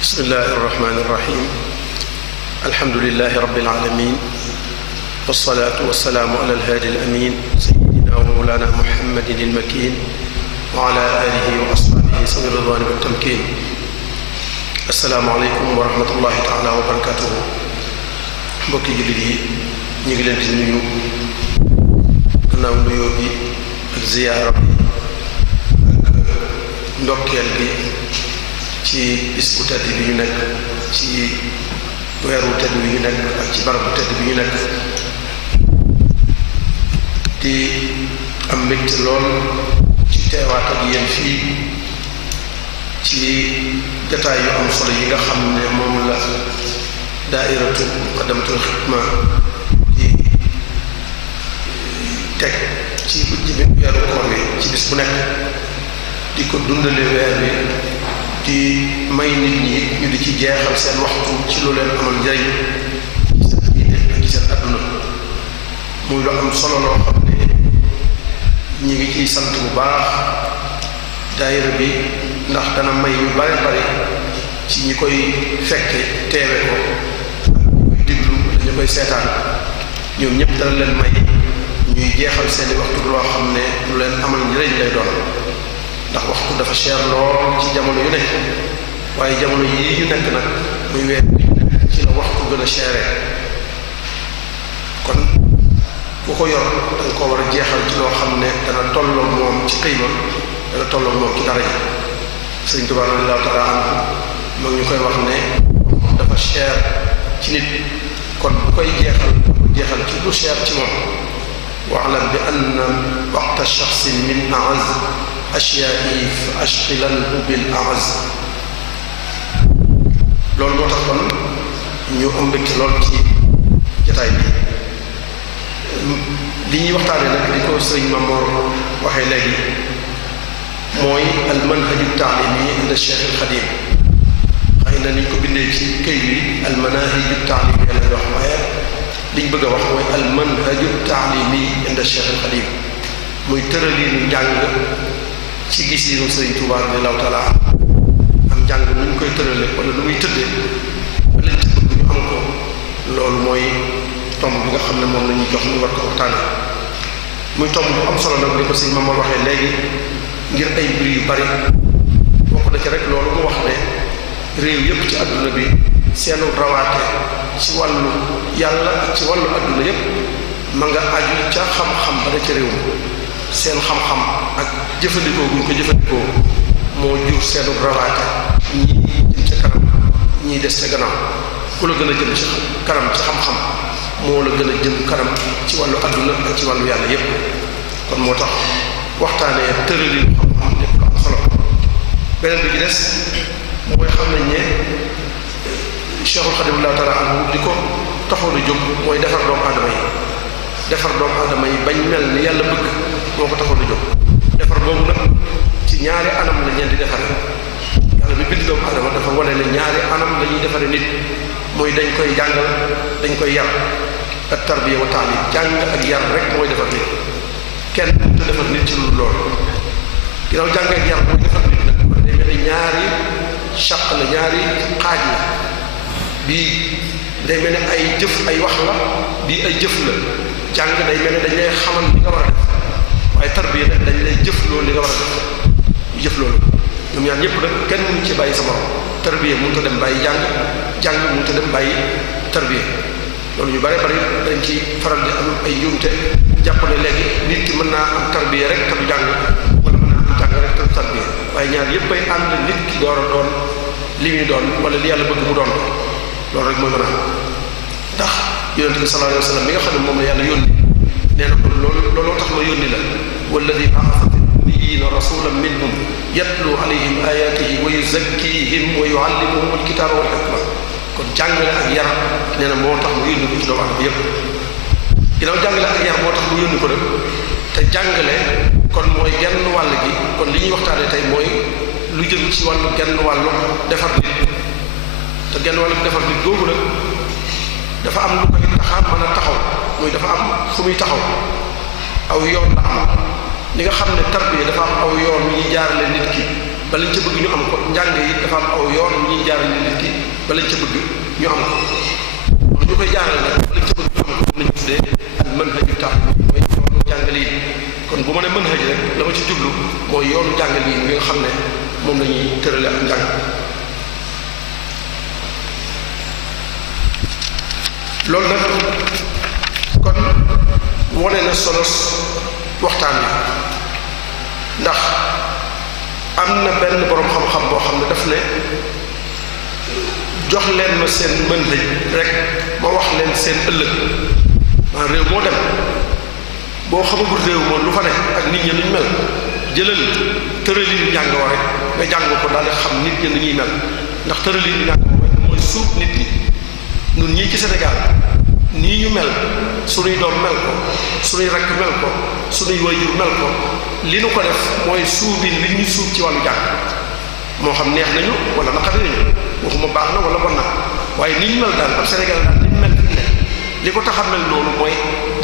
bismillahi irrahmani irrahim alhamdulilahi rabbil alamin wasalaatu wasalaamu ala alhaadi alamin sayidina wa mawlana muhammadin almakin wa ala alihi wa ashabihi sawi ridwani wa tamkin assalaamu aleykum wa rahmatullahi taala wa barakatuhu mbokki jullit yi ñu ngi leen di nuyu gannaaw nuyoo bi ak ziyaara bi ak ndokkeel bi ci bis bu tedd bi ñu nekk ci weeru tedd bi ñu nekk ak ci barab bu tedd bi ñu nekk di am mbégte lool ci teewaat ak yéen fii ci jataay yu am solo yi nga xam ne moom la daairatu muqaddamatul xidma di teg ci weeru koor bi ci bis bu nekk di ko dundale weer bi di may nit ñi ñu di ci jeexal seen waxtu ci lu leen amal njëriñ ci seen diine ak ci seen àdduna muy lu am solo loo xam ne ñi ngi ciy sant bu baax daayira bi ndax dana may yu bare bare ci ñi koy fekke teewe ko ak ñi koy diglu ñu koy seetaan ñoom ñëpp dana leen may ñuy jeexal seeni waxtu loo xam ne lu leen amal njëriñ lay doon ndax waxtu dafa cher lool ci jamono yu nekk waaye jamono yii ñu nekk nag muy weer bi ci la waxtu gën a chéré kon ku ko yor danga ko war a jeexal ci loo xam ne dana tolloo moom ci xëyma dana tolloo moom ci dara ji Sëriñ Tuubaa radiyallaahu taala anhu moo ñu koy wax ne dafa cher ci nit kon bu koy jeexal ci lu cher ci moom wa'lam bi anna waqta shaxsin min a'az ashya'i fa ashghilanhu bil a'az loolu moo tax kon ñu am mbégte lool ci jataay bi li ñuy waxtaane nag di ko sëriñ Mamor waxee léegi mooy al manhaju taalimi inda Cheikh al Xadim xëy na niñ ko bindee ci këy bi al manahiju taalimi la wax waaye liñ bëgg a wax mooy al manhaju taalimi inda Cheikh al Xadim muy tëraliinu njàng ci gisiinu Sëriñ Tuubaa radiyallaahu taala am njàng nu ñu koy tërale wala nu muy tëddee ba lañ ci bëgg ñu am ko loolu mooy tomb bi nga xam ne moom la ñuy jox ñu war ko waxtaane muy tomb bu am solo nag ni ko sëñ Mamadou waxee léegi ngir ay mbir yu bari bokk na ci rek loolu mu wax ne réew yépp ci àdduna bi seenu rawaate ci wàllu yàlla ak ci wàllu àdduna yépp ma nga aju ca xam-xam ba da ca réew mi seen xam-xam ak jëfandikoo guñ ko jëfandikoo moo jur seenu rawaate ñii jëm ca kanam ñii des ca gannaaw ku la gën a jëm ci kanam ci xam-xam moo la gën a jëm kanam ci wàllu adduna ak ci wàllu yàlla yépp kon moo tax waxtaanee tëralin xam-xam nekk lu am solo beneen bi ci des mooy xam nañ ne Cheikhul Xadim radiyallaahu taala anhu li ko taxoon a jóg mooy defar doomu aadama yi defar doomu aadama yi bañ mel ni yàlla bëgg moo ko taxoon a jóg defar boobu nag ci ñaari anam la ñeen di defare yàlla bi bind doomu aadama dafa wane ne ñaari anam la ñuy defare nit mooy dañ koy jàngal dañ koy yar ak tarbiya wa taalim jàng ak yar rek mooy defar nit kenn mënut a defar nit ci lu loolu ginnaaw jàng ak yar mooy defar nit nag kon day mel ne ñaari chaq la ñaari xaaj la bii day mel ne ay jëf ay wax la bii ay jëf la jàng day mel ne dañ lay xamal li nga war a def waaye tarbiya nag dañ lay jëf loolu li nga war a def ñu jëf loolu ñoom ñaar ñëpp nag kenn mënu ci bàyyi sa morom tarbiya mënut a dem bàyyi jàng mënut a dem bàyyi tarbiya loolu ñu bare bari dañ ci faral di am ay njuumte jàpp ne léegi nit ki mën naa am tarbiya rek te du jàng wala mën naa am jàng rek te du tarbiya waaye ñaar yëpp ay ànd nit ki door a doon li muy doon wala li yàlla bëgg mu doon loolu rek mooy mën a am ndax yonent bi sallallaahu alayhi wa sallam mi nga xam ne moom la yàlla yónni nee na ko looloo tax ma yónni la walladi ba'atha fi ummiyyiina rasuulan minhum yatlu alayhim ayaatihi wa yuzakkihim wa yuallimuhum alkitaaba wal hikma kon jàngale ak yar nee na moo tax mu yónni ko ci doomu aadama yépp ginnaaw jàngale ak yar moo tax mu yónni ko nag te jàngale kon mooy genn wàll gi kon li ñuy waxtaane tey mooy lu jëm ci wàllu genn wàllu defar nit te genn wàllu defar nit googu nag dafa am lu koy taxaam mën a taxaw muy dafa am fu muy taxaw aw yoon la am li nga xam ne tarbiya dafa am aw yoon wu ñuy jaarale nit ki ba lañ ca bëgg ñu am ko njàng yi dafa am aw yoon wu ñuy jaarale nit ba lañ ca bëgg ñu am ko moom ñu koy jaarale nag ba lañ ca bëgg ñu am ko moom lañu tuddee al manhaju taalim mooy yoonu jàngale yi kon bu ma ne manhaj rek la ma ci jublu mooy yoonu jàngale yi nga xam ne moom la ñuy tërale ak njàng loolu nag kon wone na solos waxtaan wi ndax am na benn boroom xam-xam boo xam ne daf ne jox leen ma seen manhaj rek ma wax leen seen ëllëg maa réew moo dem boo xamagul réew moom lu fa ne ak nit ñi nuñ mel jëlal tëralinu njàng wa rek nga jàng ko daal di xam nit ñi nu ñuy mel ndax tëralinu njàng mooy suuf nit ñi ñun ñii ci Sénégal nii ñu mel suñuy doom mel ko suñuy rakk mel ko suñuy waajur mel ko li nu ko def mooy suubin li ñu suub ci wàllu jàng moo xam neex nañu wala naqari nañu waxuma baax na wala bon na waaye ni ñu mel daal ab Sénégal daal ni ñu mel fi ne li ko tax a mel noonu mooy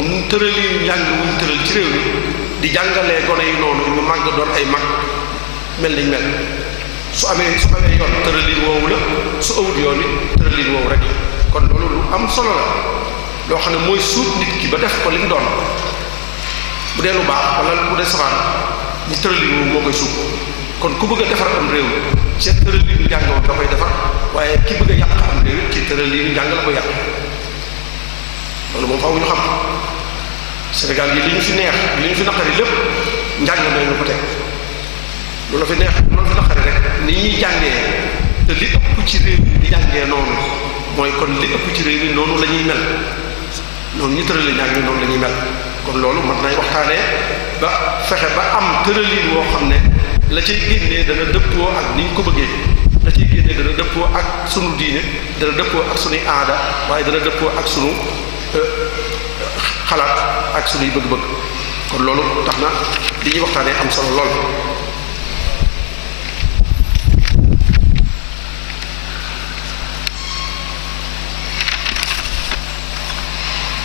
mu tëralinu njàng wuñ tëral ci réew mi di jàngalee gone yi noonu ñu màgg doon ay mag mel niñ mel su amee yoon tëralin woowu la su awut yoon wi tëralin woowu rek kon loolu lu am solo la loo xam ne mooy suut nit ki ba def ko li mu doon bu dee lu baax wala bu dee safaan ñu tëralin woowu moo koy suut kon ku bëgg a defar am réew ci tëralin njàng da koy defar waaye ki bëgg a yàq am réew ci tëralin njàng la ko yàq loolu moom faaw ñu xam Sénégal yi li ñu fi neex li ñu fi naqari lépp njàng nañu ko teg lu la fi neex lu la fi naqari rek ni ñuy jàngee te li ëpp ci réew mi di jàngee noonu mooy kon li ëpp ci réew mi noonu la ñuy mel noonu ñu tërale njàng mi noonu la ñuy mel kon loolu mën nañ waxtaanee ba fexe ba am tëralin woo xam ne la cay génnee dana dëppoo ak ni ñu ko bëggee la cay génnee dana dëppoo ak sunu diine dana dëppoo ak sunuy aada waaye dana dëppoo ak sunu xalaat ak sunuy bëgg-bëgg kon loolu tax na li ñuy waxtaanee am solo lool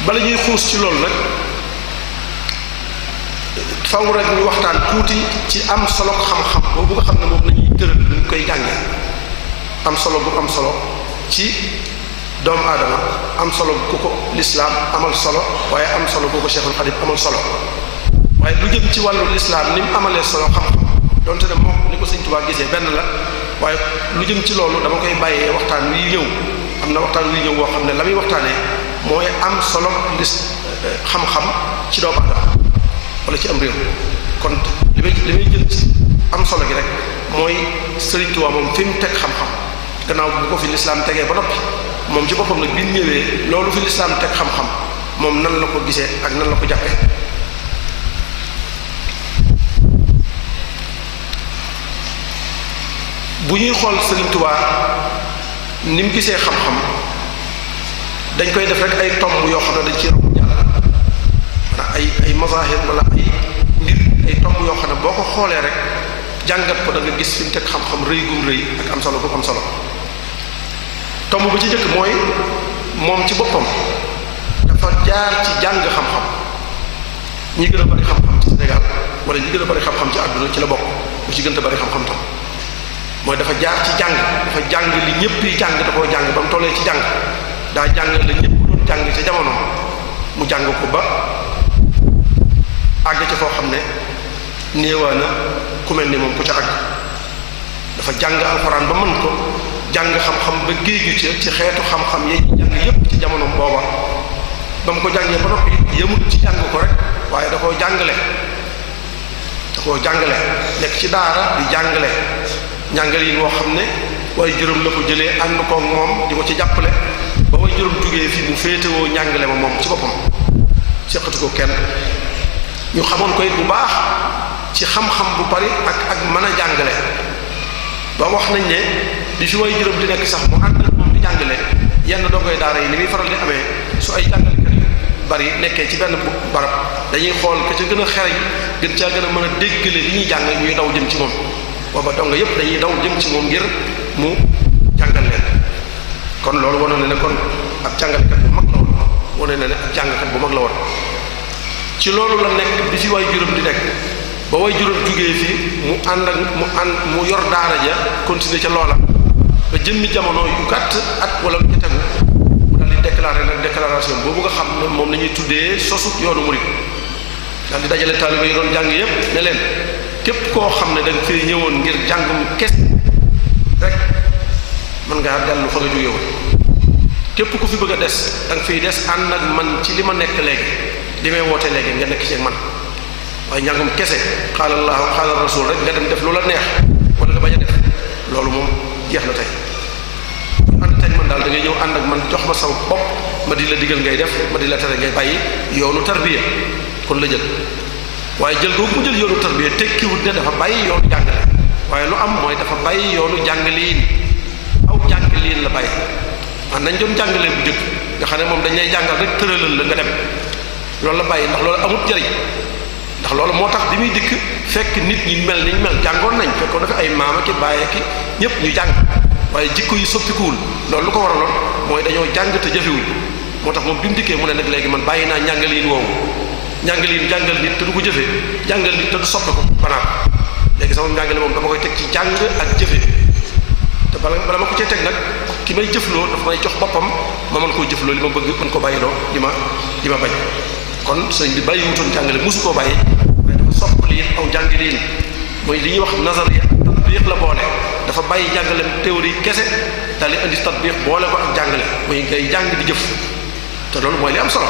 bala ñuy xuus ci loolu nag faw rek ñu waxtaan tuuti ci am solo xam-xam boobu nga xam ne moom la ñuy tëral duñ koy jànge am solo bu am solo ci doomu aadama am solo ku ko lislaam amal solo waaye am solo ku ko Cheikhul Khadim amal solo waaye lu jëm ci wàllu lislaam ni mu amalee solo xam-xam donte ne moom ni ko Sëñ Tuubaa gisee benn la waaye lu jëm ci loolu dama koy bàyyee waxtaan wi ñëw am na waxtaan wi ñëw woo xam ne la muy waxtaanee mooy am solo xam-xam ci doomu aadama wala ci am réew kon li may jël ci am solo gi rek mooy Sëriñ Tuubaa moom fi mu teg xam-xam gannaaw bu ko fi lislaam tegee ba noppi moom ci boppam nag bi ñu ñëwee loolu fi lislaam teg xam-xam moom nan la ko gisee ak nan la ko jàppee bu ñuy xool Sëriñ Tuubaa ni mu gisee xam-xam dañ koy def rek ay tomb yoo xam ne dañ ci romb jàll wala ay mazahir wala ay mbir ay tomb yoo xam ne boo ko xoolee rek jàngat ko da nga gis fi mu teg xam-xam rëy gum rëy ak am solo bu am solo tomb bu ci njëkk mooy moom ci boppam dafa jaar ci jàng xam-xam ñi gën a bari xam-xam ci Sénégal wala ñi gën a bari xam-xam ci àdduna ci la bokk bu ci gën a bari xam-xam tam mooy dafa jaar ci jàng dafa jàng li ñëpp yi jàng da koo jàng ba mu tollee ci jàng daa jàng la ñëpp doon jàng ca jamono mu jàng ko ba àgg ca foo xam ne néewaa na ku mel ni moom ku ca àgg dafa jàng alxuraan ba mën ko jàng xam-xam ba géeju ca ci xeetu xam-xam yi jàng yépp ci jamono booba ba mu ko jàngee ba noppi yëmut ci jàng ko rek waaye da koo jàngale nekk ci daara di jàngale njàngale yi moo xam ne waaye juróom la ko jëlee ànd koog moom di ko ci jàppale ba way juróom jógee fi mu féetewoo njàngale ma moom ci boppam seqatu ko kenn ñu xamoon ko it bu baax ci xam-xam bu bari ak mën a jàngale ba wax nañ ne bi fi way juróom di nekk sax mu ànd ak moom di jàngale yenn dongoy daara yi ni muy faral di amee su ay jàngalekat yu bari nekkee ci benn barab dañuy xool ka ca gën a xereñ gën caa gën a mën a déggale li ñuy jàng ñuy daw jëm ci moom booba dongo yépp dañuy daw jëm ci moom ngir mu jàngal leen kon loolu wane na ne kon ab jàngalekat bu mag la woon wane na ne ab jàngkat bu mag la woon ci loolu la nekk bi fi way juróom di nekk ba way juróom jugee fii mu yor daara ja continuer ca loola ba jëmmi jamono yu gàtt at wala lu ci tegu mu daal di déclaré nag déclaration boobu nga xam ne moom la ñuy tuddee sosu yoonu murid daal di dajale taalibe yi doon jàng yépp ne leen képp koo xam ne da nga fi ñëwoon ngir jàngum kes rek mën ngaa dellu fa nga jóge woon képp ku fi bëgg a des da nga fiy des ànd ak man ci li ma nekk léegi li may woote léegi nga nekk ci man waaye njàngum kese xaala Allahu xaala rasul rek nga dem def lu la neex wala nga bañ a def loolu moom jeex na tey ànd tey man daal da ngay ñëw ànd ak man jox ma sama bopp ma di la digal ngay def ma di la tere ngay bàyyi yoonu tarbiya kon la jël waaye jël googu mu jël yoonu tarbiya tekkiwut ne dafa bàyyi yoonu jàngale waaye lu am mooy dafa bàyyi yoonu jàngaliin aw jàngaliin la bàyyi man nañ doon jàngalee bu jëkk nga xam ne moom dañ lay jàngal rek tëralal la nga dem loolu la bàyyi ndax loolu amut jëriñ ndax loolu moo tax bi muy dikk fekk nit ñi mel niñ mel jàngoon nañ fekkoon dafa ay maama ki bàyyi ki ñëpp ñu jàng waaye jikko yi soppikuwul loolu lu ko waraloon mooy dañoo jàng te jëfewuñ moo tax moom bi mu dikkee mu ne nag léegi man bàyyi naa njàngaliin woowu njàngaliin jàngal nit te du ko jëfe jàngal nit te du soppe ko banaat léegi sama njàngale moom dama koy teg ci jàng ak jëfe te bala ma ko cee teg nag ki may jëfloo dafa may jox boppam ma mën koo jëfloo li ma bëgg mën ko bàyyiloo li ma bañ kon sëñ bi bàyyi wutoon jàngale mosu koo bàyyi waaye dafa sopp lii aw jàngaliin mooy li ñuy wax nazariya tatbiq la boole dafa bàyyi jàngale théorie kese daal di indi tatbiq boole ko ak jàngale muy ngay jàng di jëf te loolu mooy li am solo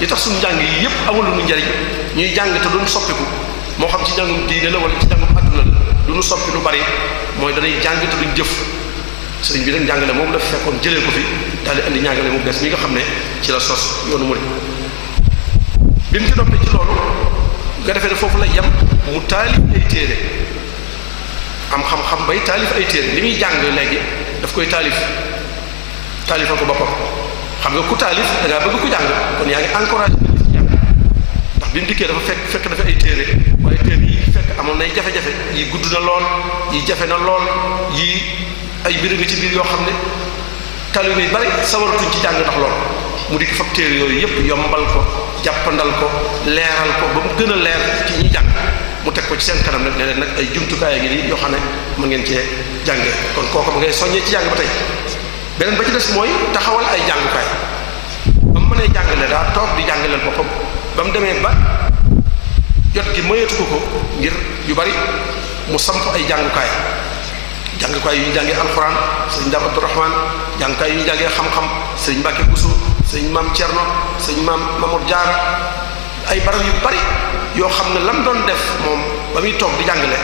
li tax suñu njàng yi yépp amul lu njariñ ñuy jàng te duñ soppiku moo xam ci njàngum diine la wala ci njàngum adduna la du ñu soppi lu bari mooy dañuy jàng te duñ jëf sëriñ bi nag njàngale moom la fekkoon jëlee ko fi daal di indi njàngale mu bees mi nga xam ne ci la sos yoonu murid bi mu ci noppee ci loolu nga defee ne foofu la yem mu taalif ay téere am xam-xam bay taalif ay téere li muy jàng léegi daf koy taalifal ko boppam xam nga ku taalif da ngaa bëgg ku jàng kon yaa ngi encouragé nit ci jàng ndax bi mu dikkee dafa fekk dafa ay téere waaye téere yi fekk amoon nay jafe-jafe yi gudd na lool yi jafe na lool yi ay mbir nga ci biir yoo xam ne taalibe yi bari sawaratuñ ci jàng ndax lool mu dikk fab téere yooyu yépp yombal ko jàppandal ko leeral ko ba mu gën a leer ci ñi jàng mu teg ko ci seen kanam nag ne leen nag ay jumtukaay ngi nii yoo xam ne mën ngeen cee jànge kon kooku ma ngay soññee ci jàng ba tey beneen ba ci des mooy taxawal ay jàngukaay ba mu mënee jàngale daa toog di jàngaleel boppam ba mu demee ba jot gi mayeetu ko ngir yu bari mu samp ay jàngukaay yu ñu jàngee alxuraan sëriñ Daam Abdourahman jàngukaay yu ñu jàngee xam-xam sëriñ Mbàkke Buso sëriñ maam Cerno sëriñ maam Mamour Jaara ay barab yu bari yoo xam ne lam doon def moom ba muy toog di jàngale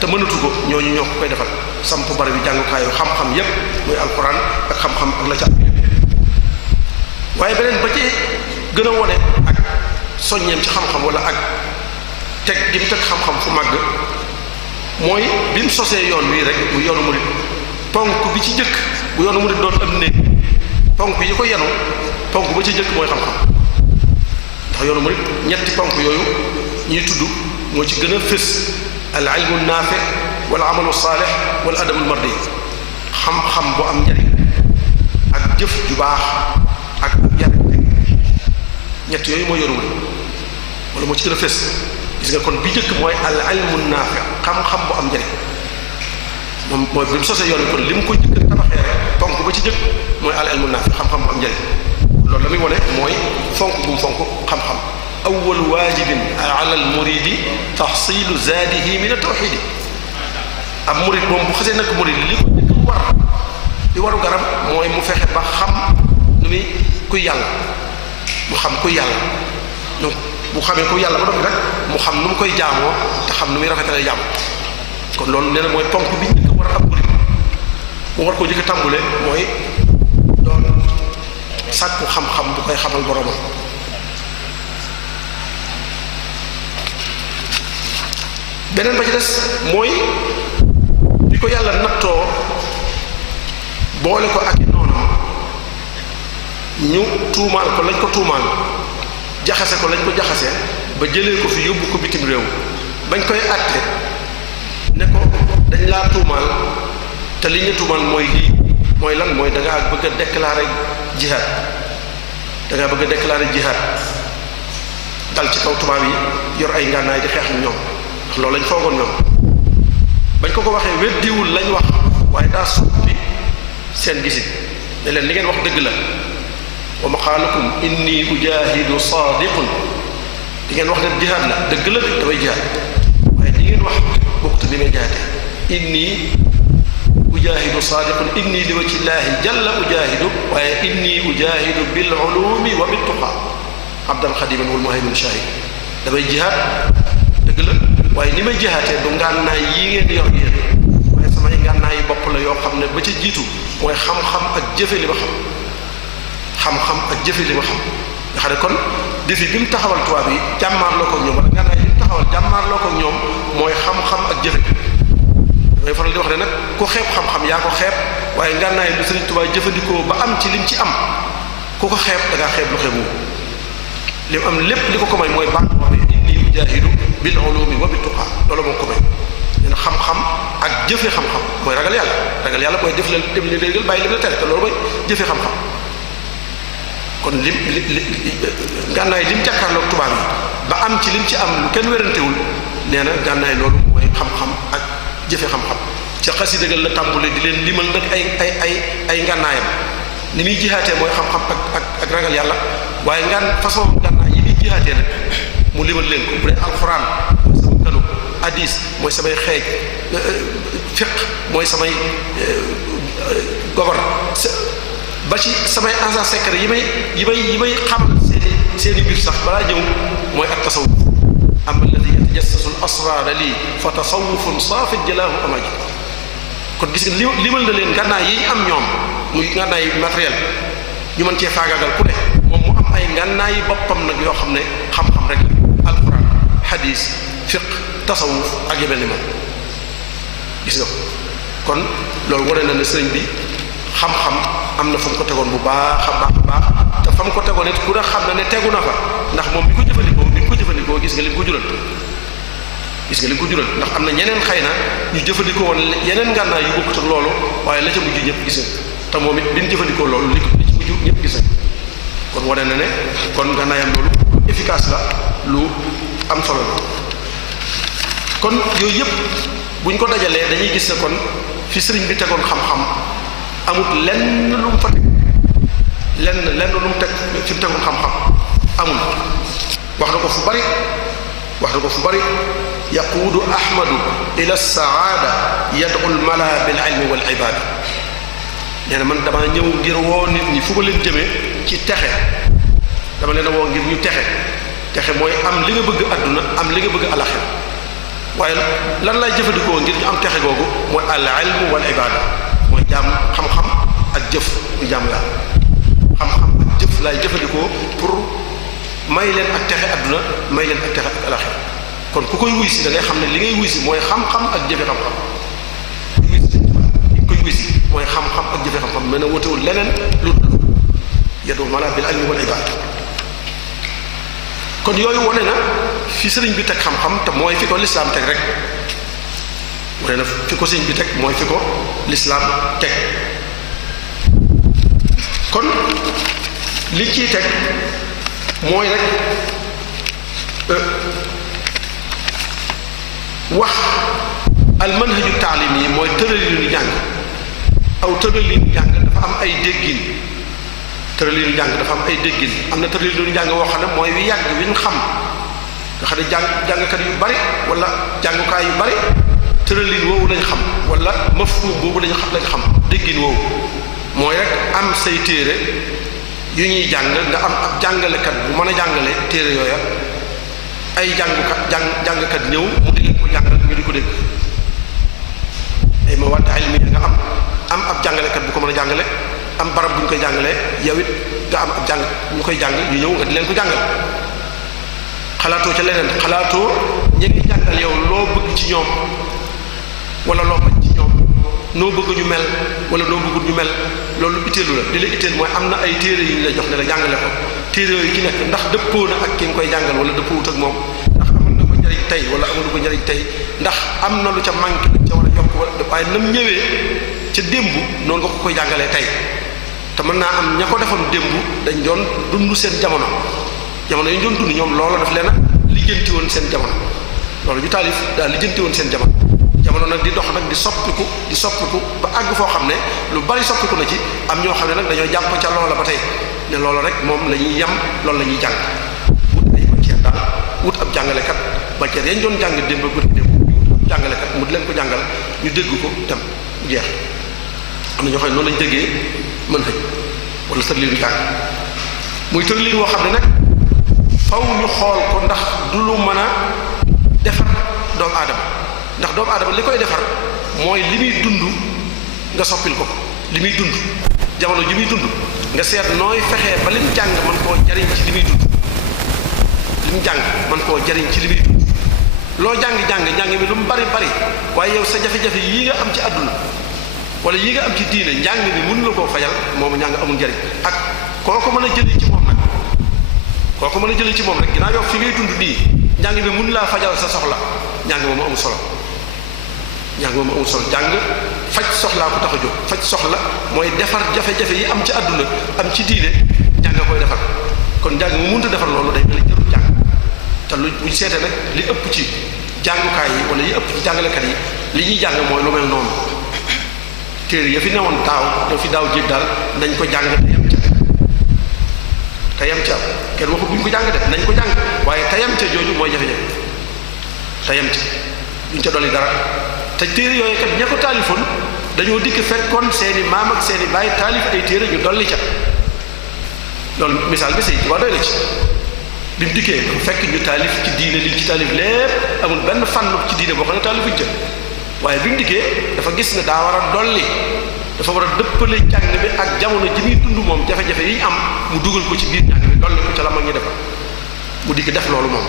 te mënatu ko ñooñu ñoo ko koy defal samp barab yu jàngukaayu xam-xam yépp muy alxuraan ak xam-xam ak la ca waaye beneen ba ci gën a wone ak soññeem ci xam-xam wala ak teg gi mu teg xam-xam fu màgg mooy bi mu sosee yoon wii rek bu yoonu murid ponk bi ci jëkk bu yoonu murid doon am néeg ponk yi ko yenu ponk ba ci jëkk mooy xam-xam ndax yoonu murid ñetti ponk yooyu ñuy tudd moo ci gën a fës al ilmu naafi wal amalu saalih wal adabul mardi xam-xam bu am njariñ ak jëf ju baax ak yar ñett yooyu mooy yoonu murid wala moo ci gën a fës gis nga kon bi njëkk mooy al ilmu naafi xam-xam bu am njariñ moom mooy bi mu sosee yoon kon li mu ko njëkk tabaxee rek fonk ba ci njëkk mooy al ilmu naafi xam-xam bu am njariñ loolu la muy wone mooy fonk bu mu fonk xam-xam awwal waajibin ala al muridi tahsilu zaadihi min at-tawhid ab murid moom bu xasee nag murid li ko njëkk war li waru garab mooy mu fexe ba xam nu muy kuy yàlla mu xam kuy yàlla donc bu xamee ku yàlla ba noppi rek mu xam nu mu koy jaamoo te xam nu muy rafetalee jaamu kon loolu nee na mooy ponk bi njëkk war a am murid mu war koo njëkk tàmbule mooy doon sàkku xam-xam bu koy xamal boromam beneen ba ci des mooy di ko yàlla nattoo boole ko ak i noonam ñu tuumaal ko lañ ko tuumaal jaxase ko lañ ko jaxase ba jëlee ko fi yóbbu ko bitim réew bañ koy àtte ne ko dañ laa tuumaal te li ñu tuumaal mooy lii mooy lan mooy da ngaa bëgg a déclarer jihad da ngaa bëgg a déclarer jihad dal ci kaw tubaab yi yor ay ngànnaay di xeex ñoom ndax loolu lañ foogoon ñoom bañ ko waxee weddiwul lañ wax waaye daa soppi seen gisit ne leen li ngeen wax dëgg la wa maqaalukum inni ujahidu sadiqun li ngeen wax ne jihaad la dëgg la de damay jihaad waaye li ngeen wax bokkut li may jihaate inni ujahidu sadiqun inni li wajhillahi jalla ujahidu waaye inni ujahidu bil ulumi wa bit tuqa abdal xadiman wal muhaymin shahid damay jihaad dëgg la waaye ni may jihaatee du ngànnaay yi ngeen yor yéen waaye samay ngànnaay yi bopp la yoo xam ne ba ca jiitu mooy xam-xam ak jëfe li ma xam ak jëfe li ma xam nga xam ne kon defi bi mu taxawal tubaab yi jàmmaarloo ko ñoom wala ngànnaay bi mu taxawal jàmmaarloo ko ñoom mooy xam-xam ak jëfe damay faral di wax ne nag ku xeeb xam-xam yaa ko xeeb waaye ngànnaay lu Sëriñ Tuubaa jëfandikoo ba am ci lim ci am ku ko xeeb da ngaa xeeb lu xeebu li mu am lépp li ko may mooy baax moo ne inni ujahidu bil ulumi wa bit tuqa loolu moo ko may nee na xam-xam ak jëfe xam-xam mooy ragal yàlla mooy def leen dem li léegal bàyyi lim la tere te loolu mooy jëfe xam-xam kon lim gànnaay lim jàkkaarloog tubaab yi ba am ci lim ci am lu kenn wérantewul nee na gànnaay loolu mooy xam-xam ak jëfe xam-xam ca xasidagal la tàmbule di leen limal nag ay ngànnaayam ni muy jihaatee mooy xam-xam ak ragal yàlla waaye façon ngànnaay yi muy jihaatee nag mu limal leen ko bu dee alxuraan mooy sama kanu hadis mooy samay xeej fiq mooy samay gobar ba ci samay agent secret yi may xamal seeni mbir sax balaa ñëw mooy ak tasawuf am alladi yatajassasu al asraara lii fa tasawufun saafit jalaahu amaji kon gis nga limal na leen ngànnaay yi am ñoom muy ngànnaay matériel ñu mën cee faagaagal ku ne moom mu am ay ngànnaay boppam nag yoo xam ne xam-xam rek alquran hadis fiq tasawuf ak yu mel ni moom gis nga kon loolu wane na ne sëriñ bi xam-xam am na fu mu ko tegoon bu baax a baax te fa mu ko tegoon it ku ne xam na ne tegu na fa ndax moom bi ko jëfandikoo gis nga li mu ko jural ndax am na ñeneen xëy na ñu jëfandikoo woon yeneen ngànnaay yu bokkut ak loolu waaye la ca mujj ñëpp gis nga te moom it bi ñu jëfandikoo loolu li ci mujj ñëpp gis nga kon wane na ne kon ngànnaayam loolu efficace la lu am solo la kon yooyu yëpp buñ ko dajalee dañuy gis ne kon fi sëriñ bi tegoon xam-xam amut lenn lu mu fa teg lenn lu mu teg fi mu tegoon xam-xam amul wax na ko fu bari yaquudu ahmadu ila saada yadu lmala bil ilmi wal ibada nee na man dama ñëw ngir woo nit ñi fu ma leen jëmee ci texe dama leen a woo ngir ñu texe mooy am li nga bëgg àdduna am li nga bëgg alaxira waaye lan lay jëfandikoo ngir ñu am texe googu mooy al ilmu wal ibada mooy jaam xam-xam ak jëf muy jaam yàlla xam-xam ak jëf lay jëfandikoo pour may leen ak texe àdduna may leen ak texe ak alaxira kon ku koy wuy si da ngay xam ne li ngay wuy si mooy xam-xam ak jëfe xam-xam koy wuy si mooy xam-xam ak jëfe xam-xam mën a wotewul leneen lu yadu mala bil ilmi wal ibada kon yooyu wane na fi sëriñ bi teg xam-xam te mooy fi ko lislaam teg rek wane na fi ko sëriñ bi teg mooy fi ko lislaam teg kon li ciy teg mooy rek wax al manhaju taalim yi mooy tëralinu jàng aw tëralinu jàng dafa am ay déggin tëralinu jàng dafa am ay déggin am na tëralinu jàng woo xam ne mooy wi yàgg wi ñu xam nga xam ne jàngkat yu bari wala jàngukaay yu bari tëralin woowu lañ xam wala mafhum boobu lañ xam déggin woowu mooy rek am say téere yu ñuy jàng nga am ab jàngalekat bu mën a jàngale téere yooya ay jàngkat ñëw mu di leen ko jàngal ñu di ko dégg ay mawaad ilmiya nga am ab jàngalekat bu ko mën a jàngale am barab bu ñu koy jàngalee yow it nga am ab jàng ñu koy jàng ñu ñëw nga di leen ko jàngal xalaatoo ca leneen xalaatoo ñi ngi jàngal yow loo bëgg ci ñoom wala loo bañ ci ñoom noo bëgg ñu mel wala noo bëggul ñu mel loolu itteelu la li la itteel mooy am na ay téere yu ñu la jox ne la jàngale ko téere yooyu ki nekk ndax dëppoo na ak ki nga koy jàngal wala dëppoowut ak moom ndax amal na ko njariñ tey wala amalu ko njariñ tey ndax am na lu ca manqué lu ca war a yokk wala waaye nam ñëwee ca démb noonu nga ko koy jàngalee tey te mën naa am ña ko defoon démb dañ doon dund seen jamono yi ñu doon dund ñoom loola daf leen a lijjanti woon seen jamono loolu ñu taalif daal lijjanti woon seen jamono jamono nag di dox nag di soppiku ba àgg foo xam ne lu bari soppiku na ci am ñoo xam ne nag dañoo jàpp ca loola ba tey ne loola rek moom la ñuy yem loolu la ñuy jàng wut ay matière daal wut ab jàngalekat matière yañ doon jàng démb bërki démb wut ab jàngalekat mu di leen ko jàngal ñu dégg ko dem mu jeex am na ñoo xam ne noonu lañ déggee mën xëj wala tërliinu jàng muy tërliin woo xam ne nag faw ñu xool ko ndax du lu mën a defar doomu aadama ndax doomu aadama li koy defar mooy li muy dund nga soppil ko li muy dund jamono ji muy dund nga seet nooy fexee ba lim jàng man koo jariñ ci li muy dund lim jàng man koo jariñ ci li muy dund loo jàng mi lu mu bari waaye yow sa jafe-jafe yii nga am ci àdduna wala yii nga am ci diine njàng mi mënu la koo fajal moomu njàng amul njariñ ak koo ko mën a jëlee ci moom nag koo ko mën a jëlee ci moom rek ginnaaw yow fi ngay dund nii njàng mi mënu laa fajal sa soxla njàng moomu amul solo jàng faj soxlaa ko tax a jóg faj soxla mooy defar jafe-jafe yi am ci àdduna am ci diine njàng koy defar kon njàng mu mënut a defar loolu day mel ni jarul jàng te lu buñ seetee nag li ëpp ci jàngukaay yi wala yi ëpp ci jàngalekat yi li ñuy jàng mooy lu mel noonu téere ya fi newoon daaw da fi daaw jéeg daal nañ ko jàng te yem ca kenn waxul buñ ko jàng def nañ ko jàng waaye te yem ca jooju mooy jafe-jafe te yem ca duñ ca dolli dara te téere yooyu kat ña ko taalifoon dañoo dikk fekkoon seeni maam ak seeni baay taalif ay téere ñu dolli ca loolu misaal bi Sëñ Tuubaa doy na ci bi mu dikkee fekk ñu taalif ci diine liñ ci taalif lépp amul benn fànn ci diine boo xam ne taalifuñ ca waaye bi mu dikkee dafa gis ne daa war a dolli dafa war a dëppale jàng bi ak jamono ji muy dund moom jafe-jafe yi am mu dugal ko ci biir jàng bi dolli ko ca la mag ñi defal mu dikk def loolu moom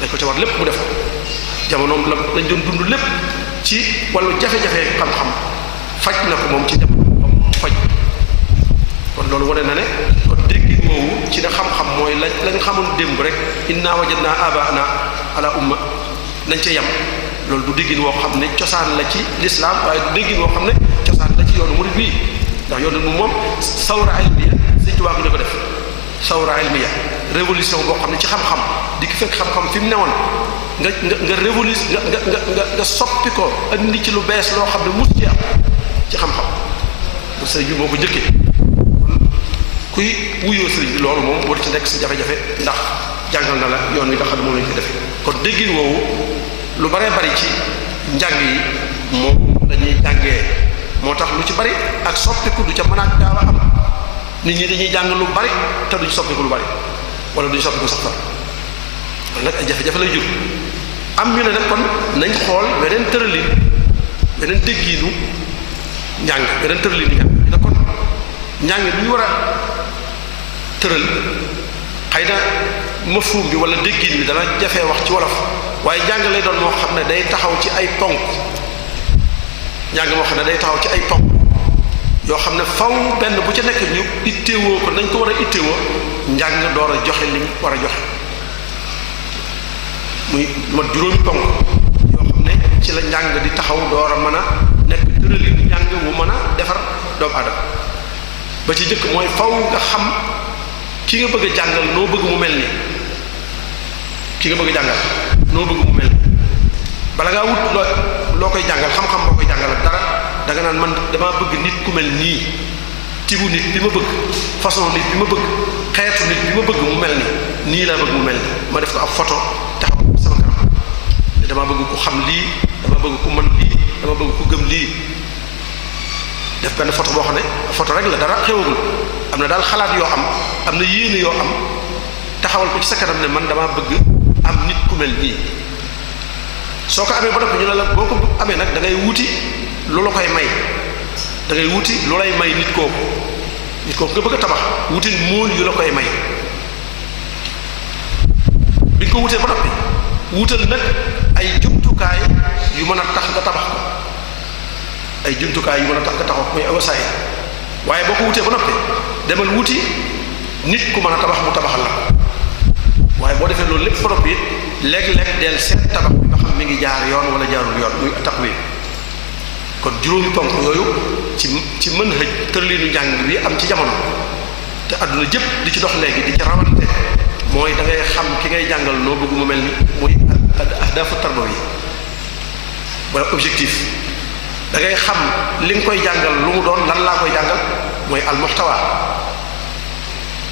dañ ko ca war lépp mu def jamonoom la lañ doon dund lépp ci wàllu jafe-jafe xam-xam faj na ko moom ci jamono moom faj kon loolu wane na ne kon déggin woowu ci ne xam-xam mooy lañ xamoon démb rek inna wajadna abaana ala umma nañ ca yem loolu du déggin woo xam ne cosaan la ci lislaam waaye du déggin woo xam ne cosaan la ci yoonu murid bii ndax yoonu mu moom sawra ilmiya Sëñ Tuubaa ñu ko def sawra ilmiya révolution boo xam ne ci xam-xam di ki fekk xam-xam fi mu newoon nga révolution nga soppi ko andi ci lu bees loo xam ne mus ci am ci xam-xam bu sëriñ bi moo ko jëkkee kon kuy wuyoo sëriñ bi loolu moom war ci nekk sa jafe-jafe ndax jàngal na la yoon wi nga xam ne moom lañu ko defee kon déggin woowu lu baree bari ci njàng yi moom dañuy jàngee moo tax lu ci bari ak soppiku du ca mën a gaaw a am nit ñi dañuy jàng lu bari te duñ soppiku lu bari wala duñ soppiku sax far kon nag ay jafe-jafe lay jur am ñu ne nag kon nañ xool weneen tëralin weneen déggiinu njàng weneen tëralinu njàng ñu ne kon njàng bi ñu war a tëral xëy na mafhum bi wala déggin bi dana jafee wax ci wolof waaye njàng lay doon moo xam ne day taxaw ci ay ponk njàng moo xam ne day taxaw ci ay ponk yoo xam ne faw benn bu ca nekk ñu itteewoo ko nañ ko war a itteewoo njàng door a joxe li war a joxe muy mat juróomi ponk yoo xam ne ci la njàng di taxaw door a mën a nekk tëralin njàng wu mën a defar doomu aadama ba ci njëkk mooy faw nga xam ki nga bëgg a jàngal noo bëgg mu mel ni ki nga bëgg a jàngal noo bëgg mu mel ni bala ngaa wut loo koy jàngal xam-xam boo koy jàngal dara da nga naan man damaa bëgg nit ku mel nii tibu nit bi ma bëgg façon nit bi ma bëgg xeetu nit bi ma bëgg mu mel ni nii laa bëgg mu mel ni ma def ko ab photo taxaw sama kanam te dama bëgg ku xam lii dama bëgg ku mën lii dama bëgg ku gëm lii def benn photo boo xam ne photo rek la dara xewagul am na daal xalaat yoo am na yéene yoo am taxawal ko ci sa kanam ne man damaa bëgg am nit ku mel nii soo ko amee ba noppi ñu ne la boo ko amee nag da ngay wuti lu la koy may da ngay wuti lu lay may nit kooku nga bëgg a tabax wuti móol yu la koy may bi nga ko wutee ba noppi wutal nag ay jumtukaay yu mën a tax nga tabax ko ay jumtukaay yu mën a tax nga taxaw muy awasaay waaye boo ko wutee ba noppi demal wuti nit ku mën a tabax mu tabaxal la waaye boo defee loolu lépp ba noppi léeg-léeg del seet tabax bi nga xam mi ngi jaar yoon wala jaarul yoon muy tax wi kon juróomi ponk yooyu ci mën hëj tërliinu njàng bi am ci jamono te àdduna jëpp di ci dox léegi di ci rawante mooy da ngay xam ki ngay jàngal noo bëgg mu mel ni muy ahdafu tarbawi wala objectif da ngay xam li nga koy jàngal lu mu doon lan laa koy jàngal mooy al muhtawa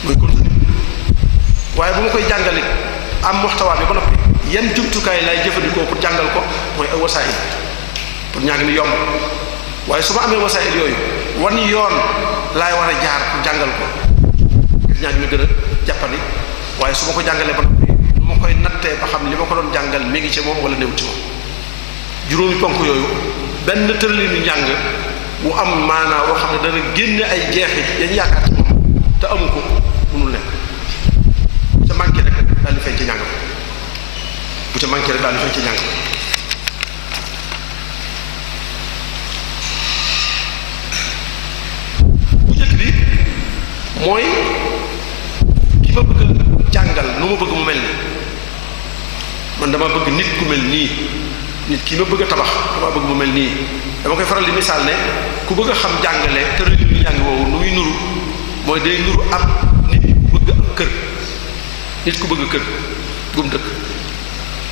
mooy contenu waaye bu ma koy jàngalit am muhtawa bi ba noppi yan jumtukaay lay jëfandikoo pour jàngal ko mooy ay wasaayil pour ñaa ngi ni yomb waaye su ma amee wasaayil yooyu wan yoon laay war a jaar pour jàngal ko ngir ñaa ngi ni gën a jàppandi waaye su ma ko jàngalee ba noppi lu ma koy nattee ba xam li ma ko doon jàngal mi ngi ci moom wala néew ci moom juróomi ponk yooyu benn tëralinu njàng wu am maanaa woo xam ne dana génne ay jeexit yañ yaakaar ci moom te amu ko mënul nekk bu ca manqué rek daal di feeñ ci njàng bu ca manqué rek daal di feeñ ci njàng bu njëkk bi mooy ki ma bëgg jàngal nu ma bëgg mu mel ni man dama bëgg nit ku mel nii nit ki ma bëgg a tabax dama bëgg mu mel nii dama koy faral di misaal ne ku bëgg a xam jàngale tëralinu njàng woowu nu muy nuru mooy day nuru ab nit ku bëgg am kër nit ku bëgg kër gum dëkk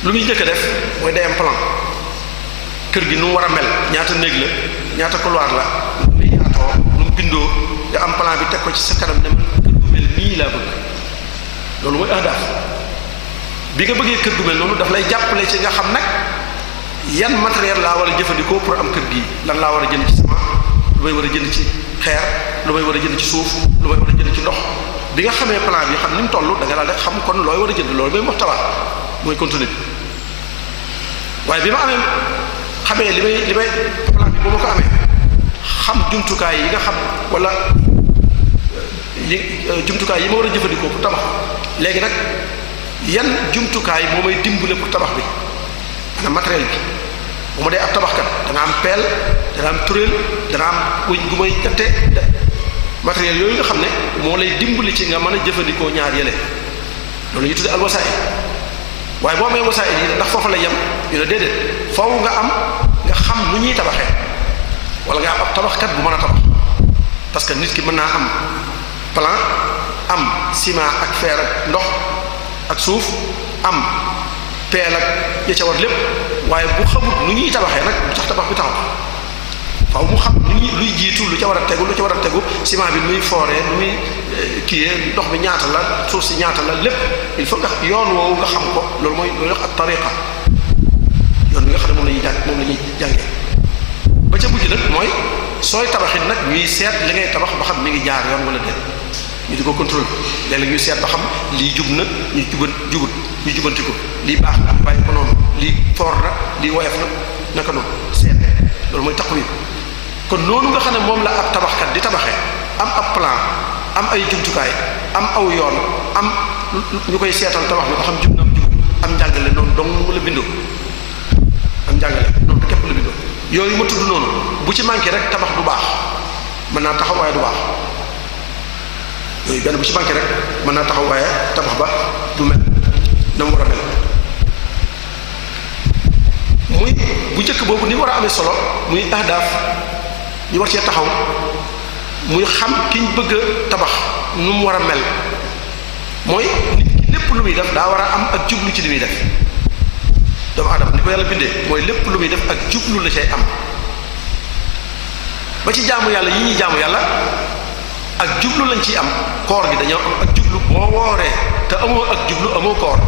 lu muy njëkk a def mooy day am plan kër gi nu mu war a mel ñaata néeg la ñaata couloir la nu muy yaatoo nu mu bindoo nga am plan bi teg ko ci sa kanam ne man kër gu mel nii laa bëgg loolu mooy ahdaaf bi nga bëggee kër gu mel noonu daf lay jàppale ci nga xam nag yan matériel laa war a jëfandikoo pour am kër gi lan laa war a jënd ci ciment lu may war a jënd ci xeer lu may war a jënd ci suuf lu may war a jënd ci ndox bi nga xamee plan bi xam ni mu toll da nga daal di xam kon looy war a jënd loolu mooy muhtawa mooy contenu bi waaye bi ma amee xamee li may plan bi bu ma ko amee xam jumtukaay yi nga xam wala jumtukaay yi ma war a jëfandikoo pour tabax léegi nag yan jumtukaay moo may dimbale pour tabax bi maanaam matériel bi bu ma dee ab tabaxkat dana am pelle dana am tureel dana am wuñ gu may jatte matériel yooyu nga xam ne moo lay dimbali ci nga mën a jëfandikoo ñaar yële loolu ñu tudde al wasaa'il waaye boo amee wasaa'il yi ndax foofa la yem ñu ne déedéet foofu nga am nga xam nu ñuy tabaxee wala nga am ab tabaxkat bu mën a tabax parce que nit ki mën naa am plan am ciment ak fer ak ndox ak suuf am peel ak ya ca war lépp waaye bu xamut nu ñuy tabaxee nag bu tax tabax bi taxaw faaw mu xam nu ñuy luy jiitu lu ca war a tegu lu ca war a tegu ciment bi muy fooree nu muy kiyee ndox bi ñaata la suuf si ñaata la lépp il faut nga yoon woowu nga xam ko loolu mooy loolu wax ak tariqa yoon bi nga xam ne moom la ñuy jàng moom la ñuy jàngee ba ca mujj nag mooy sooy tabaxit nag ñuy seet li ngay tabax ba xam mi ngi jaar yoon wala déet ñu di ko contrôle léeg-léeg ñuy seet ba xam lii jub na ñu jubut ñu jubanti ko lii baax na bàyyi ko noonu lii foor na lii woyof na naka noonu seet loolu mooy taqwim kon noonu nga xam ne moom la ab tabaxkat di tabaxee am ab plan am ay jumtukaay am aw yoon am ñu koy seetal tabax bi ba xam jub na am jubut am njàngale noonu dong la bindoo am njàngale noonu képp la bindoo yooyu ma tudd noonu bu ci manqué rek tabax du baax mën naa taxaw waaye du baax yooyu benn bu ci manqué rek mën naa taxaw waaye tabax ba du mel na mu war a mel muy bu njëkk boobu ni war a amee solo muy ahdaaf ñu war cee taxaw muy xam ki ñu bëgg a tabax nu mu war a mel mooy nit ki lépp lu muy def daa war a am ak jublu ci li muy def doomu aadama ni ko yàlla bindee mooy lépp lu muy def ak jublu la cay am ba ci jaamu yàlla yi ñuy jaamu yàlla ak jublu lañ ciy am koor gi dañoo am ak jublu boo wooree te amoo ak jublu amoo koor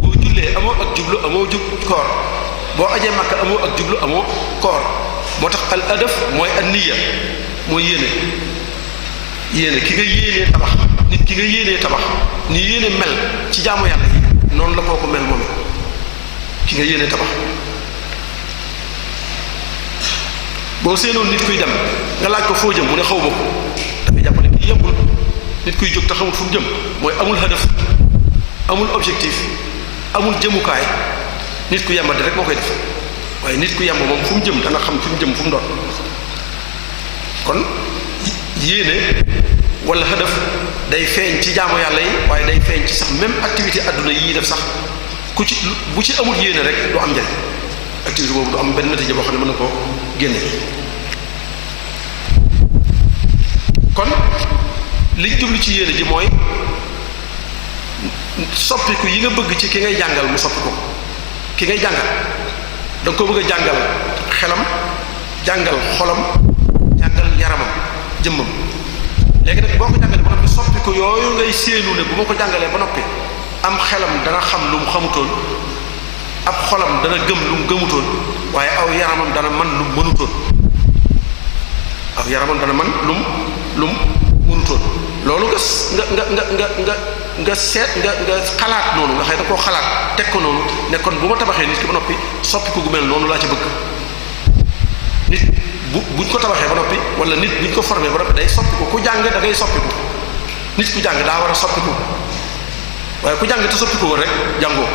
boo jullee amoo ak jublu amoo koor boo ajee makka amoo ak jublu amoo koor moo tax al adaf mooy an niya mooy yéene ki nga yéenee tabax nit ki nga yéenee tabax ni yéene mel ci jaamu yàlla yi noonu la kooku mel moom ki nga yéenee tabax boo seenoon nit kuy dem nga laaj ko foo jëm mu ne xaw ma ko dafay jàpp ne kii yëmbul nit kuy jóg te xamul fu mu jëm mooy amul hadaf amul objectif amul jëmukaay nit ku yembadi rek moo koy def waaye nit ku yemb moom fu mu jëm da nga xam fu mu jëm fu mu doon kon yéene wala hadaf day feeñ ci jaamu yàlla yi waaye day feeñ ci sax même activité adduna yi def sax ku ci bu ci amul yéene rek du am njëriñ activité boobu du am benn natija boo xam ne mën na koo génne kon liñ jublu ci yéene ji mooy soppiku yi nga bëgg ci ki ngay jàngal mu soppi ko ki ngay jàngal da nga ko bëgg a jàngal xelam jàngal xolam jàngal yaramam jëmmam léegi nag boo ko jàngalee ba noppi soppi ko yooyu ngay séenu ne bu ma ko jàngalee ba noppi am xelam dana xam lu mu xamutoon ab xolam dana gëm lu mu gëmutoon waaye aw yaramam dana man lu mu mënutoon aw yaramam dana man lu mu mënutoon loolu nga seet nga xalaat noonu nga xëy da koo xalaat teg ko noonu ne kon bu ma tabaxee nit ki ba noppi soppi ko gu mel noonu laa ci bëgg nit buñ ko tabaxee ba noppi wala nit buñ ko formé ba noppi day soppi ko ku jàng da ngay soppi ko nit ku jàng daa war a soppi ko waaye ku jàng te soppi ko rek jàngoo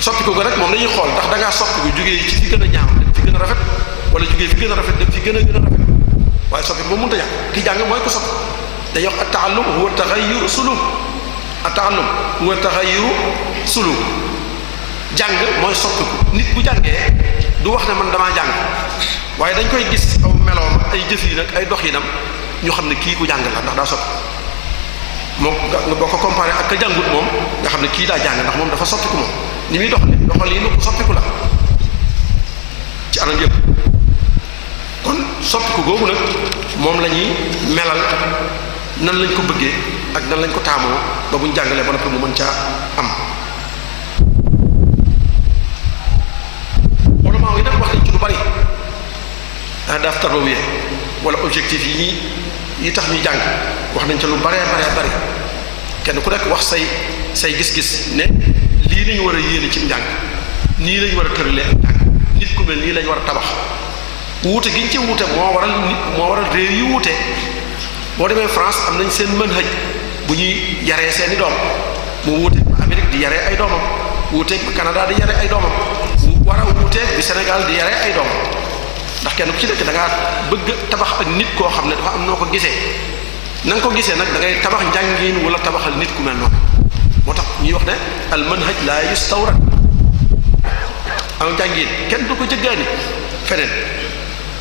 soppi ko rek moom dañuy xool ndax da ngaa soppi ko jógee ci fi gën a ñaaw dem fi gën a rafet wala jógee fi gën a rafet dem fi gën a rafet waaye soppi ko moom mënut a ñàkk ki jàng mooy ko soppi day wax at-ta'allum huwa taghayyur suluk at-ta'allum huwa taghayyur suluk jàng mooy soppi ko nit bu jàngee du wax ne man damaa jàng waaye dañ koy gis aw meloom ay jëf yi nag ay dox yi nam ñu xam ne kii ku jàng la ndax daa soppi moom nga boo ko comparé ak ka jàngut moom nga xam ne kii daa jàng ndax moom dafa soppiku moom ni muy doxal yi nu ko soppiku la ci anam yëpp kon soppiku googu nag moom la ñuy melal nan lañ ko bëggee ak nan lañ ko taamoo ba buñ jàngalee ba noppi mu mën caa am ulamaa yi nag wax nañ ci lu bari ahdaaf tarbawiyya wala objectif yi tax ñuy jàng wax nañ ca lu baree bari kenn ku nekk wax say gis-gis ne lii lañu war a yéene ci njàng nii lañu war a tëralee ak njàng nit ku mel nii lañu war a tabax wuute gi ñu ci wuute moo waral réew yi wuute boo demee France am nañ seen manhaj bu ñuy yaree seeni doom mu wuuteeg ba Amérique di yaree ay doomam wuuteeg ba Canada di yaree ay doomam war a wuuteeg bi Sénégal di yaree ay doomam ndax kenn ku ci nekk da ngaa bëgg tabax ak nit koo xam ne dafa am noo ko gisee na nga ko gisee nag da ngay tabax njàngiin wala tabaxal nit ku mel noonu moo tax ñuy wax ne al manhaj la yustawrad am njàngiin kenn du ko jëggaani feneen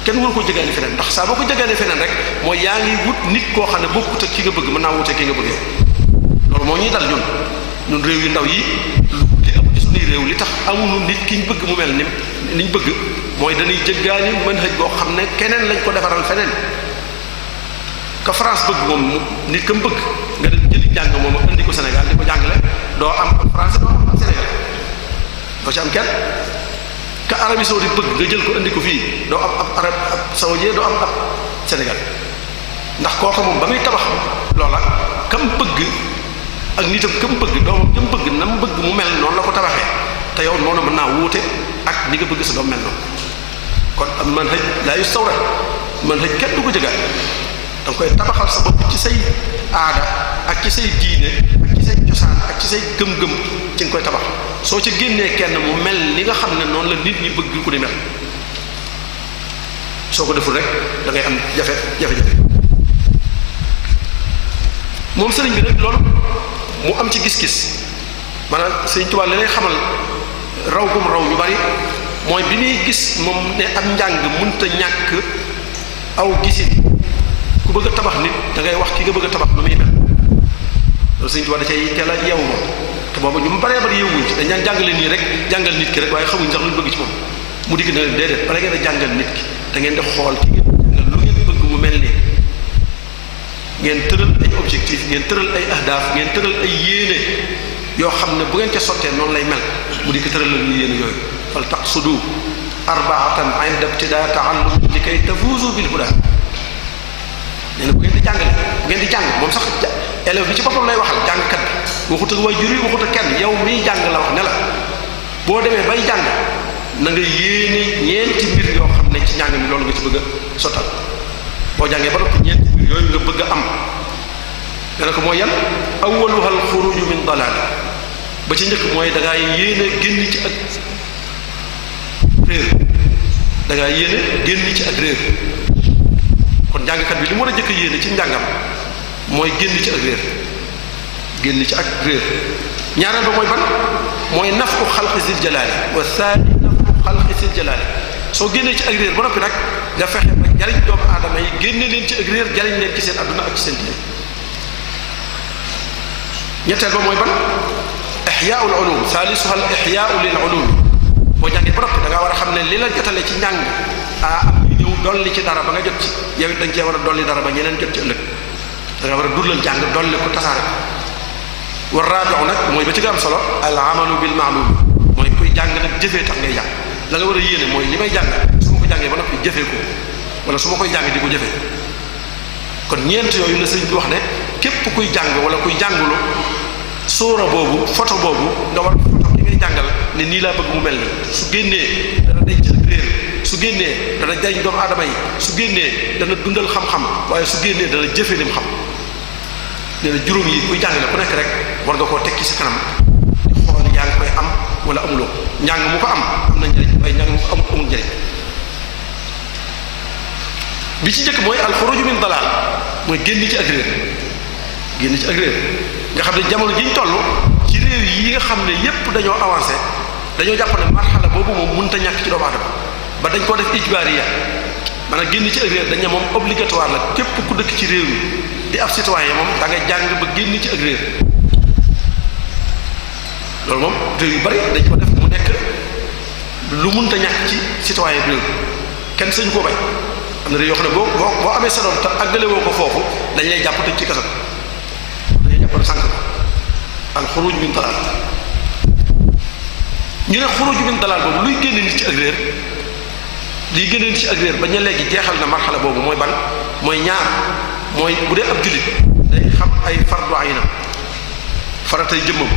kenn waru ko jëggaani feneen ndax saa boo ko jëggaani feneen rek mooy yaa ngi wut nit koo xam ne bokkut ak ki nga bëgg mën naa wutee ki nga bëggee loolu moo ñuy dal ñun réew yu ndaw yi li ëpp ci suñuy réew li tax amuñu nit ki ñu bëgg mu mel ni ñu bëgg mooy dañuy jëggaani manhaj boo xam ne keneen lañ ko defaral feneen ka France bëgg moom nit ka mu bëgg nga dem jëli jàng moom ak indi ko Sénégal di ko jàngale doo am ab français doo am ab Sénégal doo ci am kenn ka Arabie Saoudite bëgg nga jël ko indi ko fii doo am ab arab ab saoudien doo am ab Sénégal ndax kooku moom ba muy tabax loola kam bëgg ak nitam kam bëgg doomam kam bëgg na mu bëgg mu mel noonu la ko tabaxee te yow noonu mën naa wuute ak ni nga bëgg sa doom mel noonu kon am manhaj laa yustawrad manhaj kenn du ko jëgaat da nga koy tabaxal sa bopp ci say aada ak ci say diine ak ci say cosaan ak ci say gëm-gëm ci nga koy tabax soo ci génnee kenn mu mel ni nga xam ne noonu la nit ñi bëgg ku di mel soo ko deful rek da ngay am jafe-jafe moom sëriñ bi nag loolu mu am ci gis-gis maanaam sëriñ Tuubaa li lay xamal raw gum raw ñu bari mooy bi ñuy gis moom ne am njàng mënta ñàkk aw gisin ku bëgg a tabax nit da ngay wax ki nga bëgg a tabax nu muy mel loolu sëriñ Tuubaa da cay teel a yeewu moom te boobu ñu baree bari yeewuñ ci dañ daan jàngale nii rek jàngal nit ki rek waaye xamuñ sax lu ñu bëgg ci moom mu digg na leen déedéet bala ngeen a jàngal nit ki da ngeen di xool ki ngeen jàngal lu ngeen bëgg mu mel nii ngeen tëral ay objectif ngeen tëral ay ahdaaf ngeen tëral ay yéene yoo xam ne bu ngeen ca sottee noonu lay mel mu di ko tëral la ñu yéene yooyu fal taqsudu arbaatan inda ibtidaa taallum li kay tafuuzu bil huda nee na bu ngeen di jàngale bu ngeen di jàng moom sax élève bi ci boppam lay waxal jàngkat bi waxut ak waajur yi waxut ak kenn yow miy jàng la wax ne la boo demee bay jàng na nga yéene ñeenti mbir yoo xam ne ci njàng mi loolu nga ci bëgg a sottal boo jàngee ba noppi ñeenti mbir yooyu nga bëgg a am nga ne ko mooy yan awwaluha al xuruju min dalal ba ci njëkk mooy da ngaa yéene génn ci ak réer da ngaa yéene génn ci ak réer kon jàngkat bi li mu war a jëkk yéene ci njàngam mooy génn ci ak réer génn ci ak réer ñaareel ba mooy ban mooy nafu xalqi sil jalaali wa saani nafu xalqi sil jalaali soo génnee ci ak réer ba noppi nag nga fexe ba jariñ doomu aadama yi génne leen ci ak réer jariñ leen ci seen adduna ak ci seen diine ñetteel ba mooy ban ixyaau l ulum salisuha al ixyaau lil ulum boo jàngee ba noppi da ngaa war a xam ne li la jotale ci njàng am ñu ñëw dolli ci dara ba nga jot ci yow it da nga cee war a dolli dara ba ñeneen jot ci ëllëg da nga war a dundal jàng dolli ko tasaare war raabiu nag mooy ba ci gën am solo al amalu bil ma'lum mooy kuy jàng nag jëfee tax ngay jàng la nga war a yéene mooy li may jàng su ma ko jàngee ba noppi jëfee ko wala su ma koy jàng di ko jëfee kon ñeent yooyu la sëñ bi wax ne képp kuy jàng wala kuy jàngulu sóora boobu photo boobu nga war photo ki ngay jàngal ne nii laa bëgg mu mel ni su génnee dana denc ak réer su génnee dana jariñ doomu aadama yi su génnee dana dundal xam-xam waaye su génnee dana jëfe lim xam nee na juróom yi kuy jàngale ku nekk rek war nga koo tekki sa kanam di xool yaa ngi koy am wala amuloo njàng mu ko am na njëriñ waaye njàng mu ko amul njëriñ bi ci njëkk mooy alxuruju min dalal mooy génn ci ak réer génn ci ak réer nga xam ne jamono ji ñu toll ci réew yi nga xam ne yépp dañoo avancé dañoo jàpp ne marxala boobu moom mënta ñàkk ci doomu aadama ba dañ koo def ijbaariya maanaam génn ci ak réer dañ ne moom obligatoire la képp ku dëkk ci réew mi di ab citoyen moom da nga jàng ba génn ci ak réer loolu moom réew yu bari dañ ko def mu nekk lu mënta ñàkk ci citoyen réew kenn sañu koo bay am na réew yoo xam ne boo amee sa doom te àggale woo ko foofu dañ lay jàpp tëj ci kaso dañ lay jàpp sànq al xuruj min dalal ñu ne xuruj min dalal boobu luy génne nit ci ak réer liy génne nit ci ak réer ba ñu léegi jeexal na marxala boobu mooy ban mooy ñaar mooy bu dee ab jullit day xam ay fardu aynam faratay jëmmam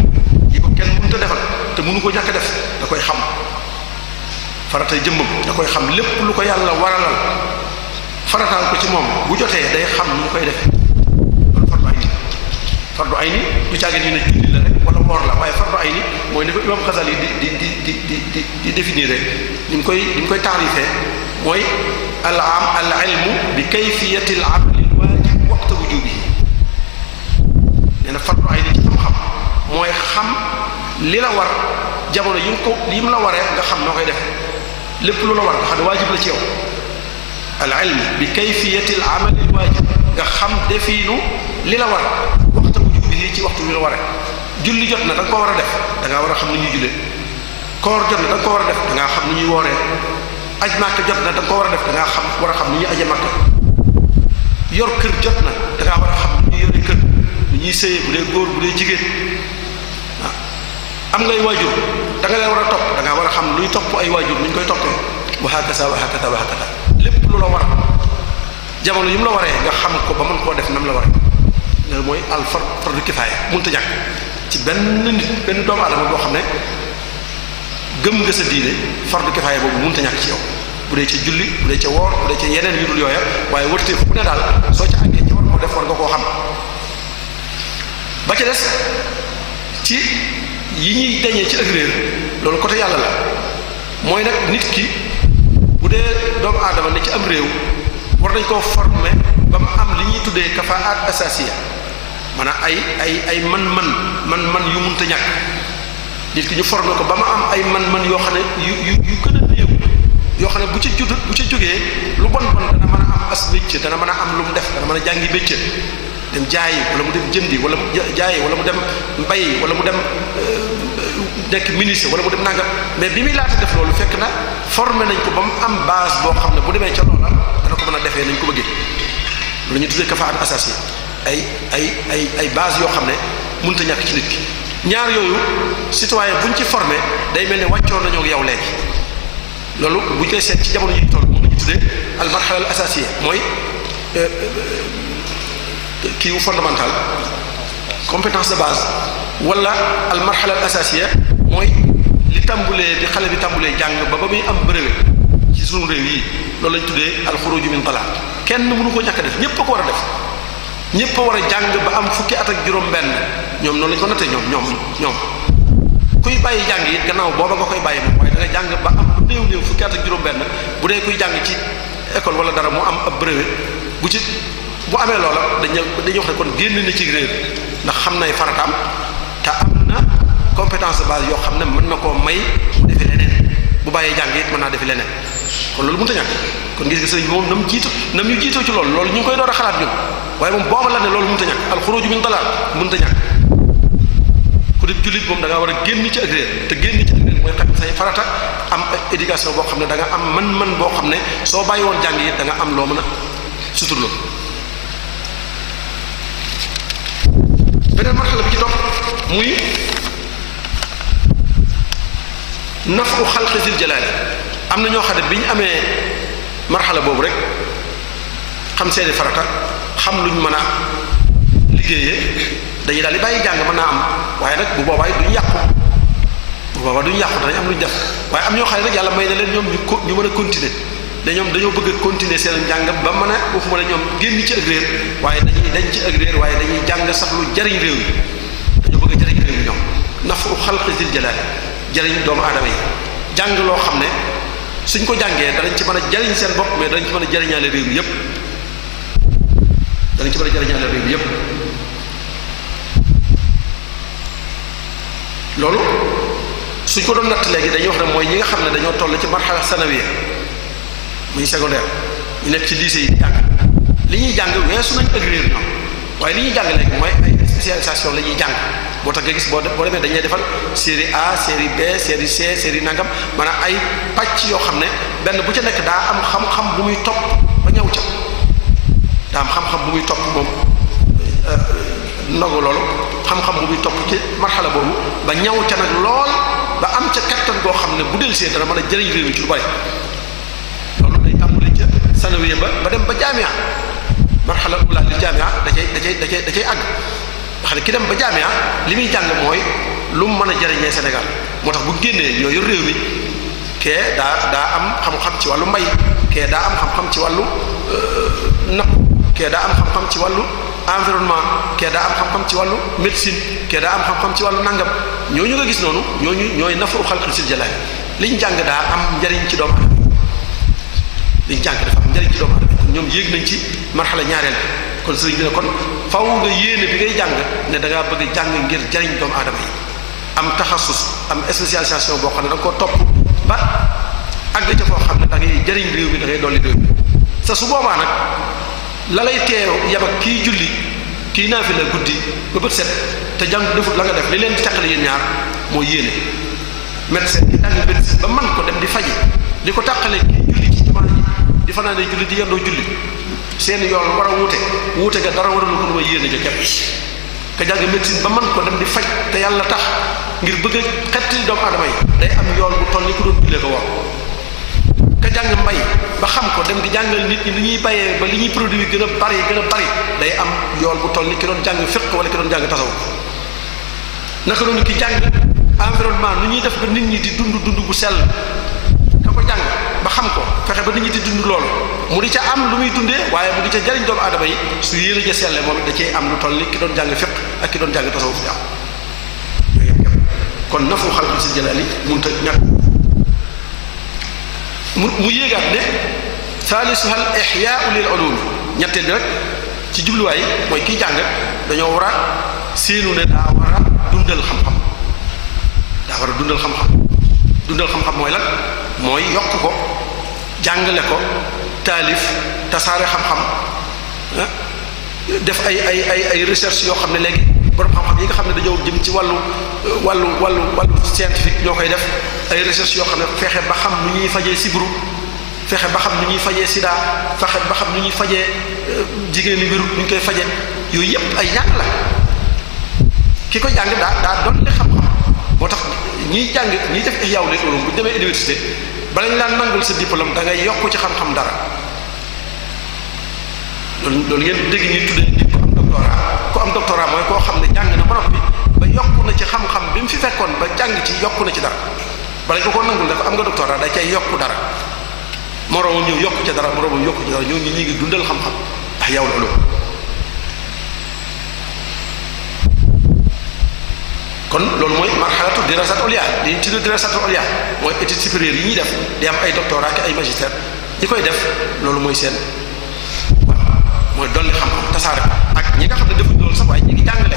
yi ko kenn mënut a defal te mënu ko ñàkk def da koy xam faratay jëmmam da koy xam lépp lu ko yàlla waralal farataal ko ci moom bu jotee day xam nu mu koy defee loolu fardu ay ni du caagin ñu ne julli la rek wala woor la waaye fardu ay ni mooy ni ko imam Xasali di définir rek ni mu koy taarifee mooy al ilmu bi kayfiyati al amali al waajib waqta wujubihi nee na fardu ay ni ci xam-xam mooy xam li la war jamono yi mu la waree nga xam noo koy def lépp lu la war nga xam ne waajib la ci yow al ilm bi kayfiyati al amal al waajib nga xam defiinu li la war waxta wujubihi ci waxtu wi la waree julli jot na da nga ko war a def da ngaa war a xam ni ñuy jullee koor jot na da nga ko war a def da ngaa xam ni ñuy wooree aj màkk jot na da nga ko war a def da ngaa war a xam ni ñuy aje màkk yor kër jot na da ngaa war a xam ni ñuy yore kër ni ñuy sëyee bu dee góor bu dee jigéen am ngay waajur da nga leen war a topp da ngaa war a xam luy topp ay waajur nu ñu koy toppee wa hakasa wa hakasa wa hakasa lépp lu la war jamono yi mu la waree nga xam ko ba mën koo def nam la waree loolu mooy al fardu kifaaya mënta ñàkk ci benn nit benn doomu aadama boo xam ne gëm nga sa diine fardu kifaaya boobu mënta ñàkk ci yow bu dee ci julli bu dee ca woor bu dee ca yeneen yu dul yooya waaye wërtee fu ne daal soo ca àggee ci war koo def war nga koo xam ba ca des ci yi ñuy dañee ci ak réer loolu côté yàlla la mooy nag nit ki bu dee doomu aadama ne ci am réew war nañ koo former ba mu am li ñuy tuddee kafaat asasiya maanaam ay man yu munta ñàkk nit ki ñu former ko ba mu am ay man yoo xam ne yu gën a néew yoo xam ne bu ca jógee lu bon dana mën a am as métier dana mën a am lu mu def dana mën a jàngi métier dem jaayi wala mu dem jëndi wala mu jaayi wala mu dem mbay wala mu dem nekk ministre wala mu dem nangam mais bi muy laata def loolu fekk na formé nañ ko ba mu am base boo xam ne bu demee ca loola dana ko mën a defee nañ ko bëggee lu ñu tuddee kafaat asasi ay base yoo xam ne mënut a ñàkk ci nit ki ñaar yooyu citoyen buñ ci formé day mel ne wàccoon nañoo ak yow léegi loolu buñ koy seet ci jamono yi toll moom la ñu tuddee al marhala al asasiya mooy kii wu fondamental compétence de base wala al marhala al asasiya mooy li tàmbulee bi xale bi tàmbulee jàng ba muy am brevet ci sunu réew yi loolu lañ tuddee al xuruju min talaq kenn mënu ko ñàkk a def ñépp a ko war a def ñépp a war a jàng ba am fukki at ak juróom-benn ñoom noonu lañ ko nattee ñoom kuy bàyyi jàng it gannaaw booba nga koy bàyyi moom waaye da nga jàng ba am lu néew fukki at ak juróom-benn bu dee kuy jàng ci école wala dara mu am ab brevet bu amee loola dañuy wax ne kon génn na ci réer ndax xam nay farataam te am na compétence de base yoo xam ne mën na koo may mu defi leneen bu bàyyee jàng it mën naa defi leneen kon loolu mënut a ñàkk kon gis nga sëriñ bi moom nam ñu jiitoo ci loolu ñu ngi koy door a xalaat ñun waaye moom booba la ne loolu mënut a ñàkk alxuruju min dalaal mënut a ñàkk ku def jullit moom da ngaa war a génn ci ak réer te génn ci ak réer mooy xam say farata am éducation boo xam ne da nga am man boo xam ne soo bàyyi woon jàng yi da nga am loo mën a suturloo. beneen marxala bi ci topp muy nafu xalqi zil jalaali. am na ñoo xam ne bi ñu amee marxala boobu rek xam seeni farata xam luñ mën a liggéeyee dañuy daal di bàyyi jàng mën naa am waaye nag bu boobaa duñ yàqu danañ am luñ def waaye am ñoo xam ne nag yàlla may na leen ñoom ñu mën a continuer dañoo bëgg a continuer seen njàng ba mën a waxuma la ñoom génn ci ak réer waaye dañ ci ak réer waaye dañuy jàng sax lu jariñ réew mi dañoo bëgg a jariñ réew mi ñoom nafu xalqi zil jalaali jariñ doomu aadama yi jàng loo xam ne suñ ko jàngee danañ ci mën a jariñ seen bopp mais danañ ci mën a jariñaale réew mi yépp loolu suñ ko doon natt léegi dañuy wax ne mooy ñi nga xam ne dañoo toll ci marxala sanawiya muy secondaire ñu nekk ci lycée yi jàng li ñuy jàng weesu nañ ak réer ñoom waaye li ñuy jàng léegi mooy ay spécialisation la ñuy jàng moo tax nga gis boo demee dañuy defal série A série B série C série nangam maanaam ay pàcc yoo xam ne benn bu ca nekk daa am xam-xam bu muy topp ba ñëw ca daa am xam-xam bu muy topp moom ndogu loolu xam-xam bu muy topp ci marxala boobu ba ñëw ca nag lool ba am ca kattan goo xam ne bu del see dana mën a jëriñ réew mi ci lu bari loolu day tàmbali ca sanawiya ba dem ba jaamia marxala ula li jaamia da cay àgg xam ne ki dem ba jaamia li muy jàng mooy lu mu mën a jëriñee Sénégal moo tax bu génnee ñoo yor réew mi kee daa am xam-xam ci wàllu mbay kee daa am xam-xam ci wàllu napp kee daa am xam-xam ci wàllu environnement kee daa am xam-xam ci wàllu médecine kee daa am xam-xam ci wàllu nangam ñooñu nga gis noonu ñooy nafu xalqi zil jalaali liñ jàng daa am njariñ ci doomu aadama liñ jàng dafa am njariñ ci doomu aadama kon ñoom yéeg nañ ci marxala ñaareel kon sëriñ bi ne kon faw nga yéene bi ngay jàng ne da ngaa bëgg jàng ngir jariñ doomu aadama yi am taxasus am spécialisation boo xam ne da nga ko topp ba àgg ca foo xam ne da ngay jariñ réew mi da ngay dolli réew mi sa su boobaa nag la lay teew yab ak kii julli kii naafila guddi ba bët set te jàng defut la nga def li leen di tàqale yéen ñaar mooy yéene médecin ki jàng médecine ba man ko dem di faji li ko tàqale kii julli ci jumaa ji di fanaane julli di yendoo julli seen yoon war a wuute ga dara waralu ko lu ma yéene ja képp ka jàng médecine ba man ko dem di faj te yàlla tax ngir bëgg a xettali doomu aadama yi day am yoon bu toll ni ku doon jullee ko war ka jàng mbay ba xam ko dem di jàngal nit ñi li ñuy bayee ba li ñuy produit gën a bari day am yoon bu toll ni ki doon jàng fiqh wala ki doon jàng tasawuf naka noonu ki jàng environnement nu ñuy def ba nit ñi di dund bu sell ka ko jàng ba xam ko fexe ba nit ñi di dund loolu mu di ca am lu muy dundee waaye mu di ca jariñ doomu aadama yi su yéene ja selle moom it da cee am lu toll ni ki doon jàng fiqh ak ki doon jàng tasawuf di am yooyu yëpp kon nafu xalqi zil jalaali mënut a ñàkk mu yéegaat ne thaalisuha al ixyaau lil ulum ñetteel bi rek ci jubluwaay mooy kiy jàng dañoo war a séenu ne daa war a dundal xam-xam dundal xam-xam mooy lan mooy yokk ko jàngale ko taalif tasaare xam-xam def ay recherche yoo xam ne léegi borom xam-xam yi nga xam ne dañoo jëm ci wàllu scientifique ñoo koy def ay recherche yoo xam ne fexe ba xam nu ñuy fajee sibru fexe ba xam nu ñuy fajee sida fexe ba xam nu ñuy fajee jigéen ñi wéru nu ñu koy faje yooyu yëpp ay jàng la ki ko jàng daa doon li xam-xam moo tax ñiy jàng ñiy def ihyaa ulul ulum bu ñu demee université bala ñu laan nangul sa diplôme da ngay yokk ci xam-xam dara loolu ngeen dégg ñuy tudde nit ku am doctorat mooy koo xam ne jàng na ba noppi ba yokku na ci xam-xam bi mu fi fekkoon ba jàng ci yokku na ci dara bala ko nangul ne ko am nga doctorat da cay yokku dara moroomam ñëw yokku ca dara moroomam yokku ci dara ñoo ñi ngi dundal xam-xam ihyaa ulul ulum kon loolu mooy marxalatu dirasat ulia li ñu tudd dirasat ulia mooy études supérieures yi ñuy def di am ay doctorat ak ay magistère ñi koy def loolu mooy seen waaw mooy dolli xam-xam tasaare ak ñi nga xam ne defuñ loolu sax waaye ñi ngi jàngale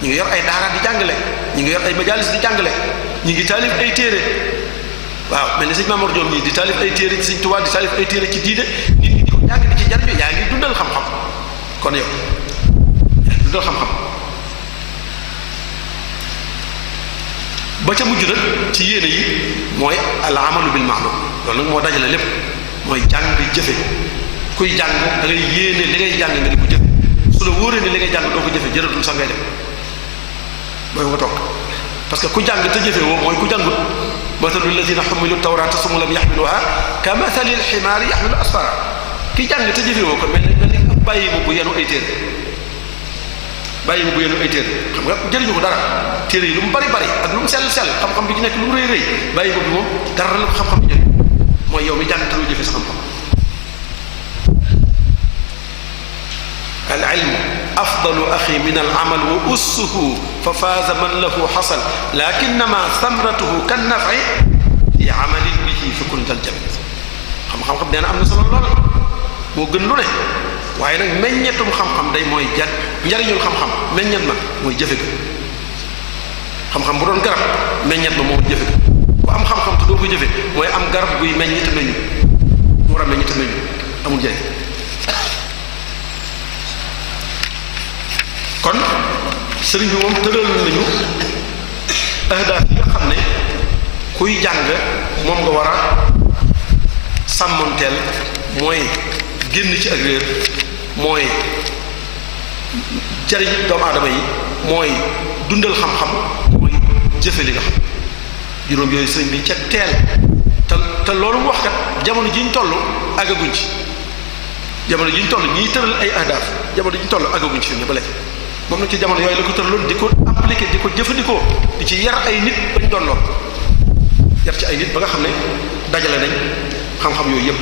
ñi ngi yor ay daara di jàngale ñi ngi yor ay majalis di jàngale ñi ngi taalif ay téere waaw mel ni sëñ Mamour Diop ñii di taalif ay téere ci sëñ Tuubaa di taalif ay téere ci diine nit ñi di ko jàng di ci jariñu yaa ngi dundal xam-xam kon yow yaa ngi dundal xam-xam ba ca mujj nag ci yéene yi mooy al amalu bil ma'lum loolu nag moo dajale lépp mooy jàng jëfe kuy jàng da ngay yéene li ngay jàng nga di ko jëfe su la wóoree ne li ngay jàng doo ko jëfe jëratul sax ngay dem mooy nga toog parce que ku jàng te jëfe woo mooy ku jàngut mathalu alladina xumilu tawrata summa lam yaxmiluha ka mathali alximaari yaxmilu asfara ki jàng te jëfe woo ko mel ni bàyyi ma bu yenu ay téere xam nga jëriñu ko dara téere yi lu mu bari bari ak lu mu sell xam-xam bi ci nekk lu mu rëy rëy bàyyi ma bi moom dara la ko xam-xam bi jëriñ mooy yow mi jàng te loo jëfe sa xam-xam al ilmu afdalu axi min al amal wa ussuhu fa faaza man lahu xasal lakinnama samratuhu kan nafi fi amalin bihi fi kun dal jami xam-xam nee na am na solo lool moo gën lu ne waaye nag meññetum xam-xam day mooy njariñul xam-xam meññet ma mooy jëfe ga xam-xam bu doon garab meññet ma moo jëfe ga ku am xam-xam te doo ko jëfe mooy am garab guy meññite meññu mu war a meññite meññu amul njariñ kon sëriñ bi moom tëral nañu ahdaaf yi nga xam ne kuy jàng moom nga war a sàmmonteel mooy génn ci ak réer mooy jariñ doomu aadama yi mooy dundal xam-xam mooy jëfe li nga xam juróom yooyu sëriñ bi ca teel te loolu mu wax kat jamono ji ñu toll àggaguñ ci jamono ji ñu toll ñiy tëral ay ahdaaf jamono ji ñu toll àggaguñ ci fi ne ba léegi moom nag ci jamono yooyu la ko tëraloon di ko appliquer di ko jëfandikoo di ci yar ay nit ba ñu doon lool yar ci ay nit ba nga xam ne dajale nañ xam-xam yooyu yëpp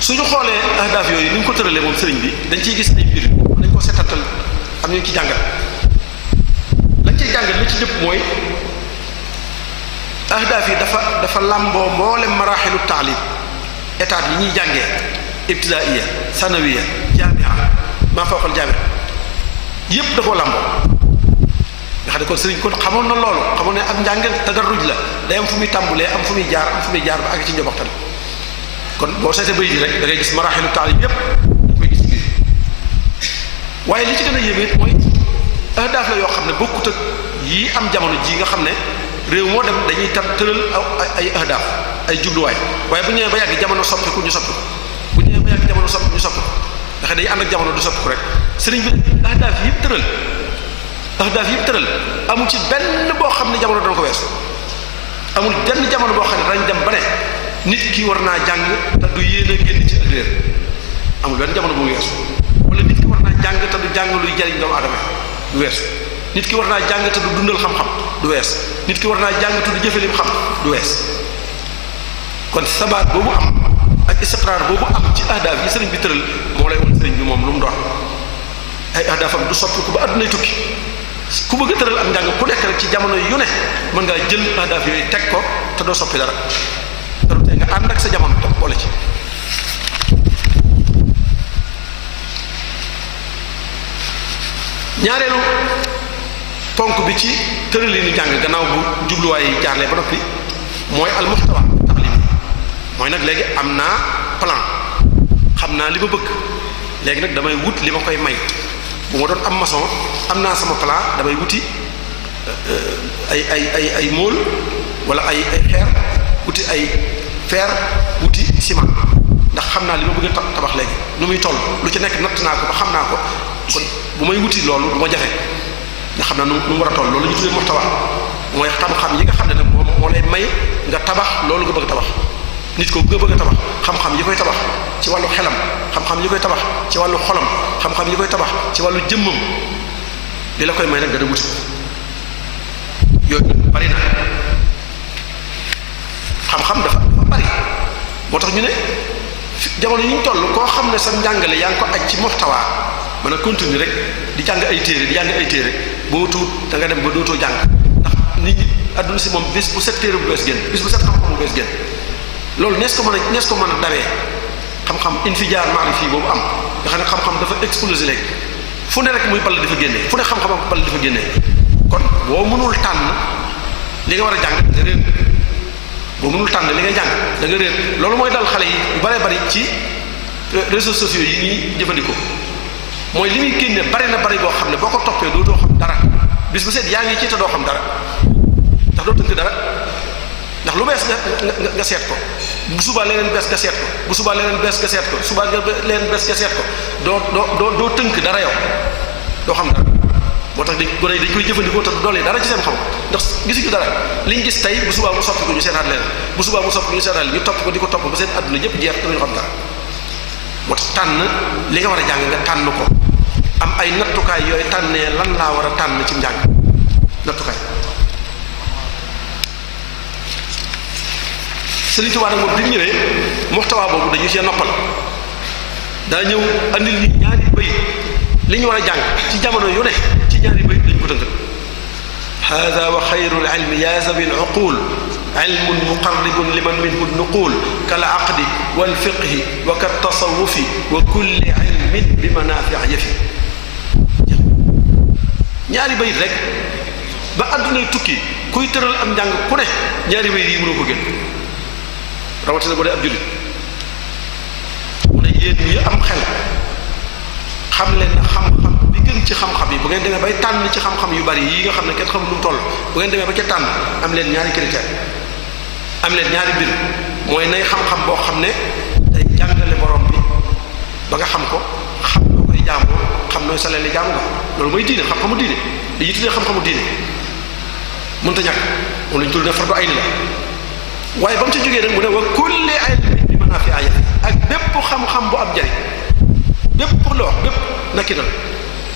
suñu xoolee ahdaaf yooyu ni ñu ko tëralee moom sëriñ bi dañ ciy gis ay mbir dañ ko setantal am ñu ci jàngal lañ ciy jàngal li ci jëpp mooy ahdaaf yi dafa làmboo mboolem maraaxilu taalim étape yi ñuy jàngee ibtidaaiya sanawiya jaamia maa fawqal jaamia yépp da koo làmboo nga xam ne kon sëriñ kon xamoon na loolu xamoon ne ak njàng tadarruj la day am fu muy tàmbulee am fu muy jaar ba àgg ci njobaxtal kon boo seetee bay di rek da ngay gis maraaxilu taalim yépp da koy gis ci biir waaye li ci gën a yéeme mooy ahdaaf la yoo xam ne bokkut ak yii am jamono ji nga xam ne réew moo dem dañuy tëral ay ahdaaf ay jubluwaay waaye bu ñu nee ba yàgg jamono soppiku ñu soppiku bu ñu nee ba yàgg jamono soppiku ñu soppiku ndax day ànd ak jamono du soppiku rek sëriñ bi ahdaaf yëpp tëral amul ci benn boo xam ne jamono dana ko weesu amul benn jamono boo xam ne dañ dem ba ne nit ki war naa jàng te du yéen a génn ci ak réer amul benn jamono bu mu weesu wala nit ki war naa jàng te du jàng luy jariñ doomu aadama du weesu nit ki war naa jàng te du dundal xam-xam du wees nit ki war naa jàng te du jëfe lim xam du wees kon sabaat boobu am ak istiqraar boobu am ci ahdaaf yi sëriñ bi tëral moo lay won sëriñ bi moom lu mu doon ay ahdaafam du soppi ku ba àddunay tukki ku bëgg a tëral am njàng ku nekk rek ci jamono yu ne mën ngaa jël ahdaaf yooyu teg ko te doo soppi dara te du tey nga ànd ak sa jamono tam boole ci ñaareelu ponk bi ci tërali ni jàng gannaaw bu jubluwaay yi jaarlee ba noppi mooy al muxtawa taalim mooy nag léegi am naa plan xam naa li ma bëgg léegi nag damay wut li ma koy may bu ma doon am maçon am naa sama plan damay wuti ay móol wala ay xeer wuti ay fer wuti ciment ndax xam naa li ma bëgg a tabax léegi nu muy toll lu ci nekk natt naa ko ba xam naa ko kon bu may wuti loolu du ma jafe nga xam ne nu mu war a toll loolu la ñu tuddee muxtawa mooy xam-xam yi nga xam ne nag moo lay may nga tabax loolu nga bëgg a tabax nit ko nga bëgg a tabax xam-xam yi koy tabax ci wàllu xelam xam-xam yi koy tabax ci wàllu xolam xam-xam yi koy tabax ci wàllu jëmmam li la koy may nag nga da wuti yooyu bari na xam-xam dafa bari moo tax ñu ne jamono yi ñu toll koo xam ne sa njàngale yaa ngi ko aj ci muxtawa mën a continuer rek di jàng ay téere boo tuut da nga dem ba dootoo jàng ndax nit ñi adduna si moom bis bu set téere bu bees génn bis bu set xam-xam bu bees génn loolu nees ko mën a dawee xam-xam infijaar maarifi boobu am nga xam ne xam-xam dafa explosé léegi fu ne rek muy ball di fa génnee fu ne xam-xam ak ball di fa génnee kon boo mënul tànn li nga war a jàng nga réer boo mënul tànn li ngay jàng da nga réer loolu mooy dal xale yi yu bare bari ci réseaux sociaux yi ñuy jëfandikoo mooy li muy génne bari na bari boo xam ne boo ko toppee doo xam dara bis bu seet yaa ngi ci te doo xam dara ndax doo tënk dara ndax lu bees nga seet ko bu subaa leneen bees nga seet ko bu subaa leneen bees nga seet ko subaa leneen bees nga seet ko doo tënk dara yow doo xam dara moo tax dañ koy jëfandikoo te doole dara ci seen xam ndax gisuñu dara liñ gis tey bu subaa mu soppi ko ñu seetaat leneen bu subaa mu soppi ko ñu seetaat ñu topp ko di ko topp ba seen adduna yëpp jeex te duñu xam dara moo tax tànn li nga war a jàng nga tànn ko am ay nattukaay yooyu tànnee lan laa war a tànn ci njàng nattukaay. Sëriñ Tuubaa nag moom bi ñu ñëwee muxtawaa boobu dañu cee noppal daa ñëw andil ñi ñaari bayit li ñu war a jàng ci jamono yu ne ci ñaari bayit lañu ko tënkal hada wa xayru lilmi ya zawi luqul ilmun muqarribun liman minhu nuqul kal aqdi wal fiqhi wa kat tasawufi wa kulli ilmin bi manaafi yafi ñaari bayit rek ba àddunay tukki kuy tëral am njàng ku ne ñaari bayit yi mënoo ko gën rawatina bu dee ab jullit mu ne yéen ñi am xel xam leen na xam-xam bi gën ci xam-xam yi bu ngeen demee bay tànn ci xam-xam yu bari yi nga xam ne kenn xamul nu mu toll bu ngeen demee ba ca tànn am leen ñaari critère am leen ñaari mbir mooy nay xam-xam boo xam ne day jàngale borom bi ba nga xam ko xam noo koy jaamoo xam nooy saleli jaamu ko loolu mooy diine xam-xamu diine dañuy tuddee xam-xamu diine mënta ñàkk moom lañu tuddee fardu ayni la waaye ba mu ci jógee nag mu ne wa kulli ilmin bi manaafi ak bépp xam-xam bu am njariñ bépp loo bépp nakki na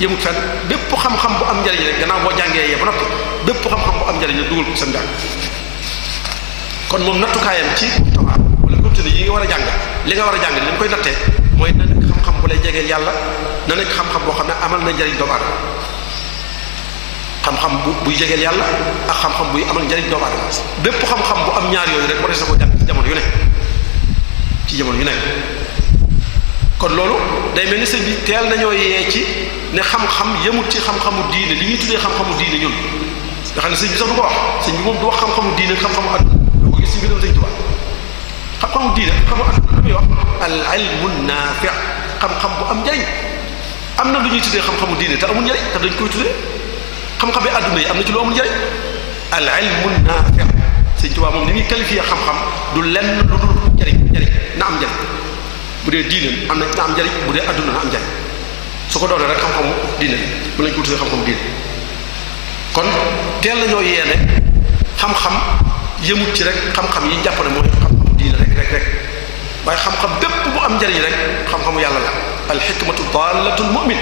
yëmut fenn bépp xam-xam bu am njariñ rek gannaaw boo jàngee yee ba noppi bépp xam-xam bu am njariñ la dugal ko seen jàng kon moom nattukaayam ci muxtawa wala contenu yi nga war a jàng li nga war a jàng li mu koy nattee mooy na nekk xam-xam bu lay jegeel yàlla na nekk xam-xam boo xam ne amal na njariñ doomu aadama xam-xam buy jegeel yàlla ak xam-xam buy amal njariñ doomu aadama bépp xam-xam bu am ñaar yooyu rek war na ko jàng ci jamono yu ne ci jamono yu ne kon loolu day mel ni sëñ bi teel nañoo yee ci ne xam-xam yemut ci xam-xamu diine li ñuy tuddee xam-xamu diine ñun nga xam ne sëñ bi sax du ko wax sëñ bi moom du wax xam-xamu diine xam-xamu àdduna doo ko gis ci mbiram sëñ Tuubaa xam-xamu diine xam-xamu àdduna lu muy wax al ilmu naafi xam-xam bu am njariñ am na lu ñuy tuddee xam-xamu diine te amul njariñ te dañ koy tuddee xam-xam bi àdduna yi am na ci lu amul njariñ al ilmu naafi sëñ Tuubaa moom ni muy qualifié xam-xam du lenn lu dul njariñ na am njariñ bu dee diine am na am njariñ bu dee adduna na am njariñ su ko doonee rek xam-xamu diine bu lañ ko tuddee xam-xamu diine kon teel nañoo yeene xam-xam yëmut ci rek xam-xam yi jàpp ne mooy xam-xamu diine rek waaye xam-xam bépp bu am njariñ rek xam-xamu yàlla la al xikmatu daalatul mu'min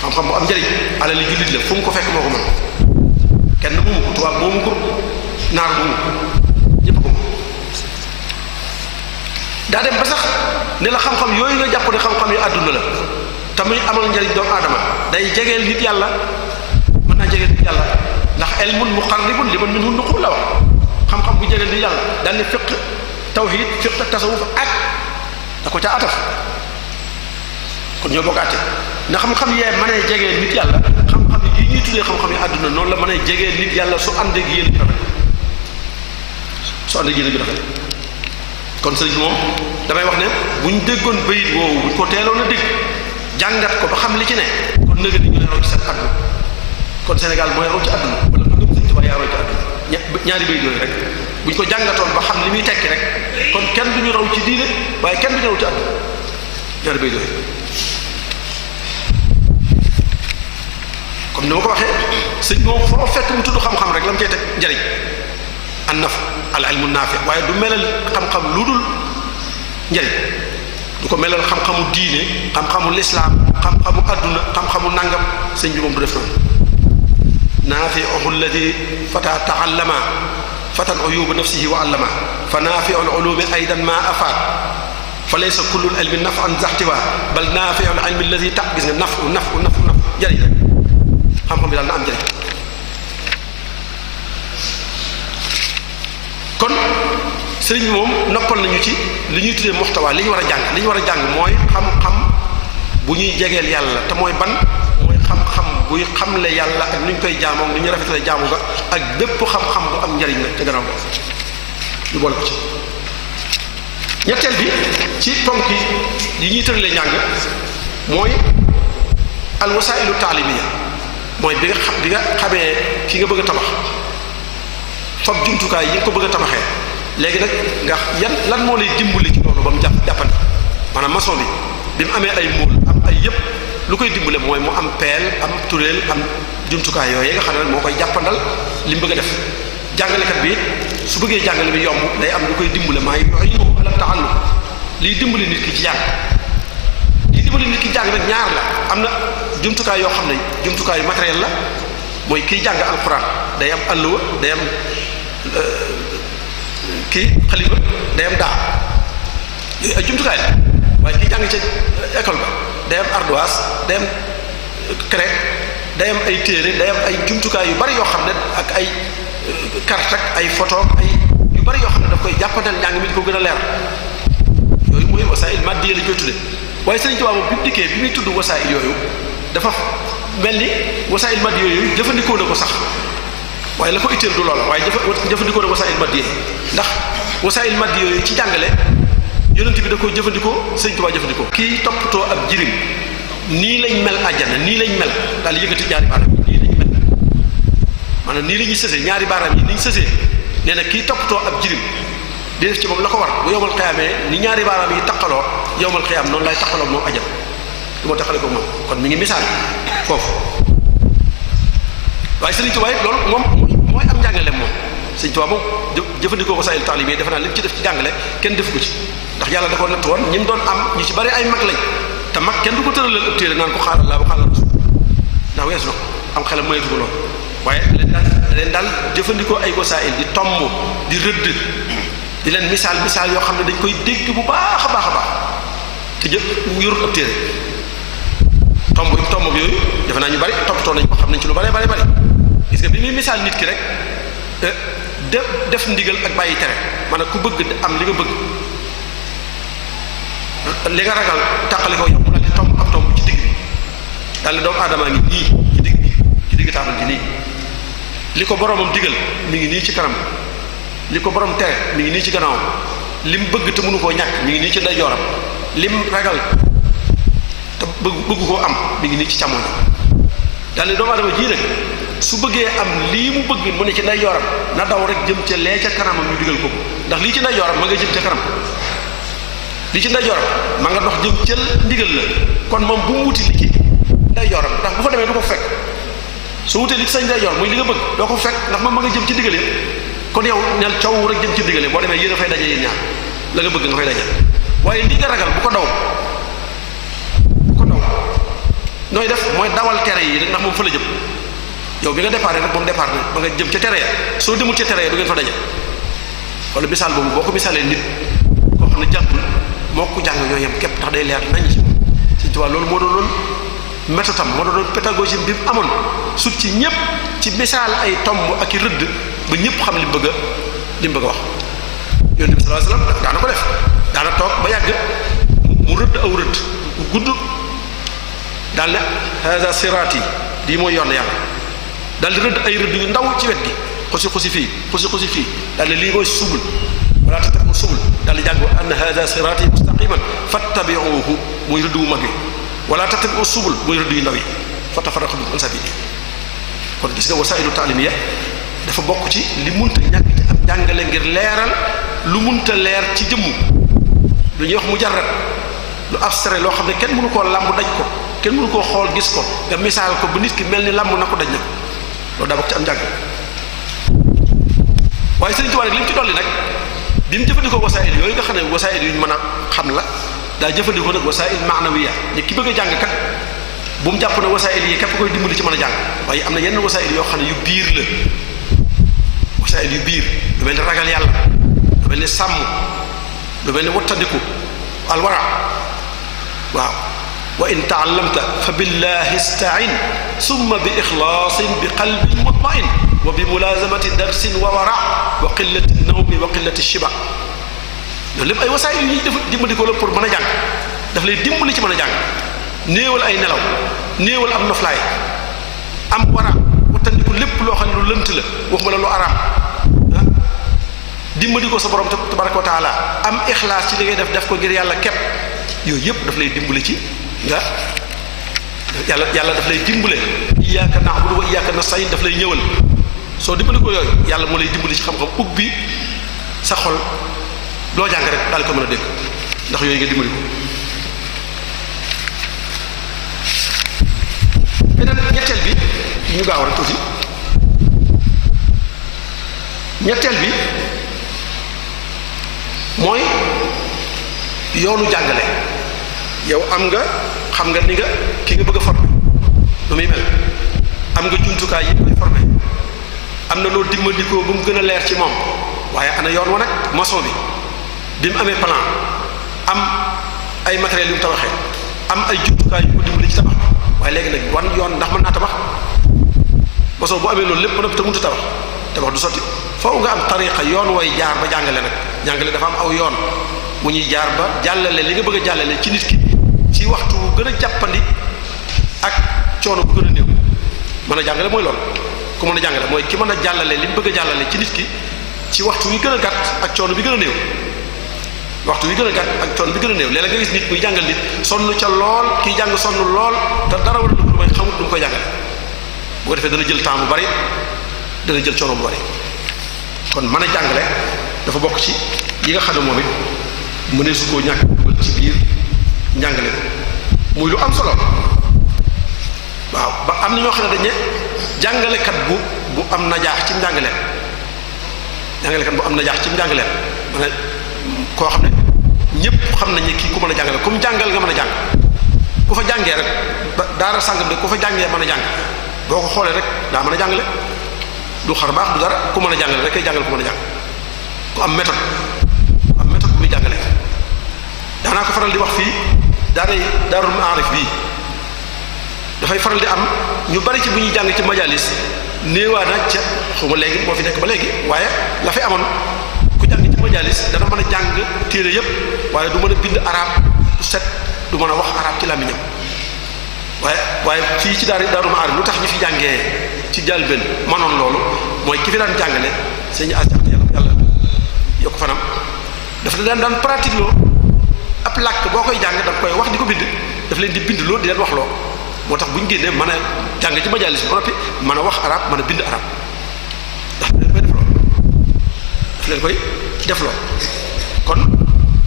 xam-xam bu am njariñ ala li jullit la fu mu ko fekk moo ko mën kenn moomu ko tubaab moomu ko naar moomu ko ñëpp ko daa dem ba sax ne la xam-xam yooyu nga jàpp ne xam-xam yi àdduna la te muy amal njariñ doomu aadama day jegeel nit yàlla mën naa jegeel nit yàlla ndax ilmun muqarribun liman minhu nuqul la wax xam-xam bu jegeel nit yàlla daal ne fiq tawhid fiq tasawuf ak da ko ca ataf kon ñoo bokk àtte ndax xam-xam yee mënee jegeel nit yàlla xam-xam yi ñuy tuddee xam-xam yi àdduna noonu la mënee jegeel nit yàlla su ànd ak yéen bi rafet su ànd ak yéen bi rafet kon sëriñ bi moom damay wax ne bu ñu déggoon bayit woowu bu ñu ko teeloon a dégg jàngat ko ba xam li ci ne kon nëgë ni ñu raw ci seen àdduna kon Sénégal mooy raw ci àdduna wala bu ngëm sëriñ Tuubaa yaa raw ci àdduna ñaari bayit yooyu rek bu ñu ko jàngatoon ba xam li muy tekki rek kon kenn du ñu raw ci diine waaye kenn du ñu raw ci àdduna ñaari bayit yooyu comme ni ma ko waxee sëñ moom foo fekk mu tudd xam-xam rek la mu cay teg njariñ an naf al ilmu naafi waaye du melal xam-xam lu dul njariñ du ko melal xam-xamu diine xam-xamu lislaam xam-xamu adduna xam-xamu nangam sëñ bi moom du def noonu naafi'uhu alladi fata taallama fatan uyuba nafsihi wa allama fa naafi'ul ulumi aydan ma afaat fa laysa kullu ilmi naf'an zaxtiwa bal naafi'ul ilmi alladi tax gis nga nafu njariñ rek xam-xam bi daal na am njariñ kon sëriñ bi moom noppal nañu ci li ñuy tuddee muxtawa li ñu war a jàng li ñu war a jàng mooy xam-xam bu ñuy jegeel yàlla te mooy ban mooy xam-xam buy xamle yàlla ak nu ñu koy jaamoo ni ñu rafetale jaamu nga ak bépp xam-xam bu am njariñ nag te gannaaw ko ñu boole ko ci ñetteel bi ci ponk yi ñuy tëralee njàng mooy al wasailu taalimiya mooy bi nga xamee ki nga bëgg a tabax fab jumtukaay yi nga ko bëgg a tabaxee léegi nag nga lan moo lay dimbali ci loolu ba mu jàppandi maanaam maçon bi mu amee ay móol am ay yëpp lu koy dimbale mooy mu am peel am turéel am jumtukaay yooyu nga xam ne moo koy jàppandal li mu bëgg a def jàngalekat bi su bëggee jàngale bi yomb day am lu koy dimbale maa yu'inu ala ta'allum liy dimbali nit ki ci jàng liy dimbali nit ki jàng nag ñaar la am na jumtukaay yoo xam ne jumtukaay matériel la mooy kiy jàng alxuraan day am alluwa day am kii xalima day am daa yooyu ay jumtukaay la waaye kiy jàng ca école ba day am ardoise day am craie day am ay téere day am ay jumtukaay yu bari yoo xam ne ak ay carte ak ay photo ay yu bari yoo xam ne daf koy jàppandal njàng mi di ko gën a leer yooyu mooy wasaa'il maddiya la koy tudde waaye Sëriñ Tuubaa moom bi mu dikkee bi muy tudd wasaa'il yooyu dafa mel ni wasaa'il maddiya yooyu jëfandikoo na ko sax waaye la ko itteel du loola waaye jëfandikoo na wasaa'il maddiya ndax wasaa'il maddiya yooyu ci jàngale yonent bi da ko jëfandikoo Sëriñ Tuubaa jëfandikoo kii toppatoo ab jirim nii lañ mel àjjana nii lañ mel daal yëkkati ñaari baaraam yi nii lañ mel maanaam nii la ñuy sësee ñaari baaraam yi ni ñu sësee nee na kii toppatoo ab jirim di def ci moom la ko war bu yowmal xiyaamee ni ñaari baaraam yi taqaloo yowmal xiyaam noonu lay taqaloo moom àjjana du ma taxale ko moom kon mi ngi misaal foofu waaye Sëriñ Tuubaa it loolu moom mooy am njàngale moom Sëriñ Tuubaa moom jëfandikoo wasaa'il ta'liim yi defe naa li mu ci def ci jàngale kenn def ko ci ndax yàlla da ko natt woon ñi mu doon am ñu ci bari ay mag lañ te mag kenn du ko tëralal ëpp téere naan ko xaaral laa ba xaaral rasul ndax weesu na ko am xelam moyetu ko loolu waaye leen daal jëfandikoo ay wasaa'il di tomb di rëdd di leen misaal yoo xam ne dañ koy dégg bu baax a baax a baax te yorut ëpp téere tomb yooyu defe naa ñu bari toppatoo nañ ko xam nañ ci lu bari gis nga bi muy misaal nit ki rek def ndigal ak bàyyi tere maanaam ku bëgg am li nga bëgg li nga ragal tàqali ko yow mu daal di tomb ab tomb ci digg bi daal di doomu aadamaa ngi nii ci digg taabal ji nii li ko boromam digal mi ngi nii ci kanam li ko borom tere mi ngi nii ci gannaawam lim bëgg te mënu koo ñàkk mi ngi nii ci ndeyjooram lim ragal te bëgg koo am mi ngi nii ci càmmoñ daal di doomu aadama ji nag su bëggee am lii mu bëgg mu ne ci ndeyjooram na daw rek jëm ca lee ca kanamam ñu digal ko ndax lii ci ndeyjooram ma nga jëm ca kanam li ci ndeyjooram ma nga dox jëm cël ndigal la kon moom bu mu wuti li ci ndeyjooram ndax bu fa demee du ko fekk su wutee li ci sa ndeyjoor muy li nga bëgg doo ko fekk ndax moom ma nga jëm ci ndigal kon yow neel coow rek jëm ci ndigal boo demee yéen a fay daje yéen ñaar la nga bëgg nga fay daje waaye li nga ragal bu ko daw nooy def mooy dawal tere yi rek ndax moom fa la jëm yow bi nga déparé rek moom départ na ba nga jëm ca tere ya soo demul ca tere ya du ngeen fa daje wala misaal boobu boo ko misaalee nit koo xam ne jàppul moo ko jàng ñoo yem képp ndax day leer nañ ci Sëriñ Tuubaa loolu moo doon méthode am moo doon pédagogie bi mu amoon sut ci ñëpp ci misaal ay tomb ak i rëdd ba ñëpp xam li mu bëgg a wax Yonent bi sallallahu alayhi wasallam daana ko def daana toog ba yàgg mu rëdd aw rëdd bu gudd daal ne haza siraati lii mooy yoon yàlla daal di rëdd ay rëdd yu ndaw ci wet gi xusi fii daal ne lii mooy subul wala tattabi'u subul daal di jàng anna haza siraati mustaqiman fattabi'uhu muy rëdd wu mag yi wala tattabi'u subul muy rëdd yu ndaw yi fatafarraqa bikum an sabiili kon gis nga wasaa'ilu ta'liimiyya dafa bokk ci li munta ñàkk ci am jàngale ngir leeral lu munta leer ci jëmm lu ñuy wax mujarrad lu abstrait loo xam ne kenn mënu koo làmb daj ko kenn mënu koo xool gis ko nga misaal ko ba nit ki mel ni làmb na ko daj na ko loolu daa bokk ci am njàng waaye Sëriñ Tuubaa rek li mu ci dolli nag bi mu jëfandikoo wasaa'il yooyu nga xam ne wasaa'il yu ñu mën a xam la daa jëfandikoo nag wasaa'il ma'nawiyya ni ki bëgg a jàng kat bu mu jàpp ne wasaa'il yi képp koy dimbali ci mën a jàng waaye am na yenn wasaa'il yoo xam ne yu biir la wasaa'il yu biir lu mel ni ragal yàlla lu mel ni sàmm lu mel ni wattandiku alwara waaw wa in taallamta fa billahi istain summa bi ixlaasin bi qalbin mutmain wa bi mulazamati darsin wa wara wa qillati nawmi wa qillati shiba loolu lépp ay wasaayil yu ñuy def dimbali ko la pour mën a jàng daf lay dimbali ci mën a jàng néewal ay nelaw néewal am noflaay am wara wattandiku lépp loo xam ne lu lënt la waxuma la lu araam dimbali ko sa borom tabaraka wa taala am ixlaas ci li ngay def ko ngir yàlla képp yooyu yëpp daf lay dimbali ci nga yàlla daf lay dimbale iyyaka na'budu wa iyyaka nasta'in daf lay ñëwal soo dimbali ko yooyu yàlla moo lay dimbali ci xam-xam ubbi sa xol loo jàng rek daal ko mën a dégg ndax yooyu nga dimbali ko. beneen ñetteel bi ñu gaaw rek tuuti ñetteel bi mooy yoonu jàngale yow xam nga ni nga ki nga bëgg a former nu muy mel am nga jumtukaay yi koy former am na loo dimbandikoo ba mu gën a leer ci moom waaye ana yoon wa nag maçon bi mu amee plan am ay matériels yu mu tabaxee am ay jumtukaay yu ko dimbali ci tabax waaye léegi nag wan yoon ndax mën naa tabax maçon bu amee loolu lépp ba noppi te mënut a tabax du sotti foofu nga am tariqa yoon way jaar ba jàngale nag jàngale dafa am aw yoon mu ñuy jaar ba jàllale li nga bëgg a jàllale ci nit ki ci waxtu bu gën a jàppandi ak coono bu gën a néew mën a jàngale mooy loolu ku mën a jàngale mooy ki mën a jàllale li mu bëgg a jàllale ci nit ki ci waxtu wi gën a gàtt ak coono bi gën a néew waxtu wi gën a gàtt ak coono bi gën a néew léeg-léeg nga gis nit muy jàngal nit sonn ca lool kiy jàng sonn lool te dara wala lu may xamut lu mu koy jàngale bu ko defee dana jël temps bu bari dana jël coono bu bari kon mën a jàngale dafa bokk ci yi nga xam ne moom it mënee su koo ñàkk dugal ci biir njàngale muy lu am solo waaw ba am na ñoo xam ne dañ ne jàngalekat bu am najaax ci njàngaleem jàngalekat bu am najaax ci njàngaleem ma ne koo xam ne ñëpp xam nañ ne kii ku mën a jàngale comme jàngal nga mën a jàng ku fa jàngee rek ba daara sàngam de ku fa jàngee mën a jàng boo ko xoolee rek daa mën a jàngale du xar baax du dara ku mën a jàngale rek kay jàngal ku mën a jàng ku am méthode bu muy jàngale daanaa ko faral di wax fii daarul maarif bii dafay faral di am ñu bari ci bu ñuy jàng ci majalis néewaana ca xuma léegi moo fi nekk ba léegi waaye la fi amoon ku jàng ci majalis dana mën a jàng téere yépp waaye du mën a bind arab du set du mën a wax arab ci làmmiñam waaye fii ci daarul maarif lu tax ñu fi jàngee ci jàlbeen manoon loolu mooy ki fi daan jàngale sëñ Asiya yàlla yokk fanam dafa daan pratique loo ab làkk boo koy jàng da koy wax di ko bind daf leen di bind loo di leen wax loo moo tax bu ñu génnee mën a jàng ci majalis bi ba noppi mën a wax arab mën a bind arab ndax daf leen koy def loo kon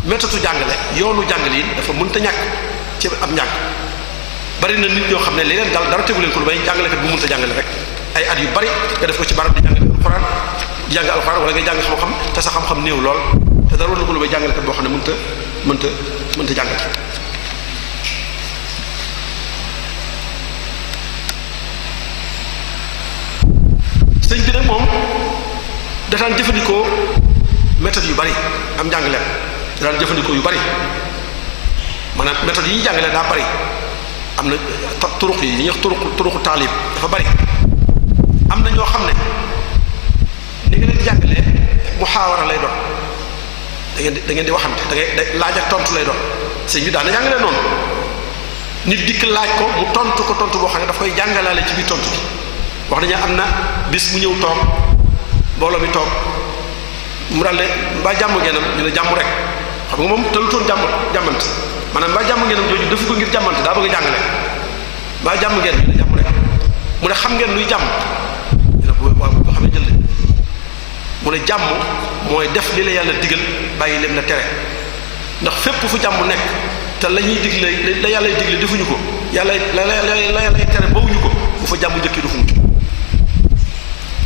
méthode jàngale yoonu jàngale yi dafa mënta ñàkk ci am njàng bari na nit ñoo xam ne leneen dara tegu leen ko lu may jàngalekat bu mënta jàngale rek ay at yu bari nga def ko ci barab di jàngale alxuraan di jàng alxuraan wala ngay jàng xam-xam te sa xam-xam néew lool te dara war na ko lu may jàngalekat boo xam ne mënta jàngale sëñ bi nag moom dafaan jëfandikoo méthode yu bari am njàngaleem daan jëfandikoo yu bari maanaam méthode yi ñuy jàngale daa bari am na turuq yi ñuy wax turuqu taalib dafa bari am na ñoo xam ne ni nga leen jàngalee muhaawara lay doon da ngeen di waxante da ngay laaj ak tontu lay doon sëñ bi daana jàngale noonu nit dikk laaj ko mu tontu ko tontu boo xam ne daf koy jàngalaale ci biir tontu bi wax nañu am na bis mu ñëw toog mbooloo mi toog mu daal de mbaa jàmm ngeenam ñu ne jàmm rek xam nga moom tëlutoon jàmmante maanaam mbaa jàmm ngeenam jooju defu ko ngir jàmmante daa bëgg a jàngale mbaa jàmm ngeen ñu ne jàmm rek mu ne xam ngeen luy jàmm ñu ne waaw boo xam ne jël mu ne jàmm mooy def li la yàlla digal bàyyi leen la tere ndax fépp fu jàmm nekk te la ñuy digle la yàlla digle defuñu ko yàlla la yàlla tere bawuñu ko bu fa jàmm njëkkee du fu mucc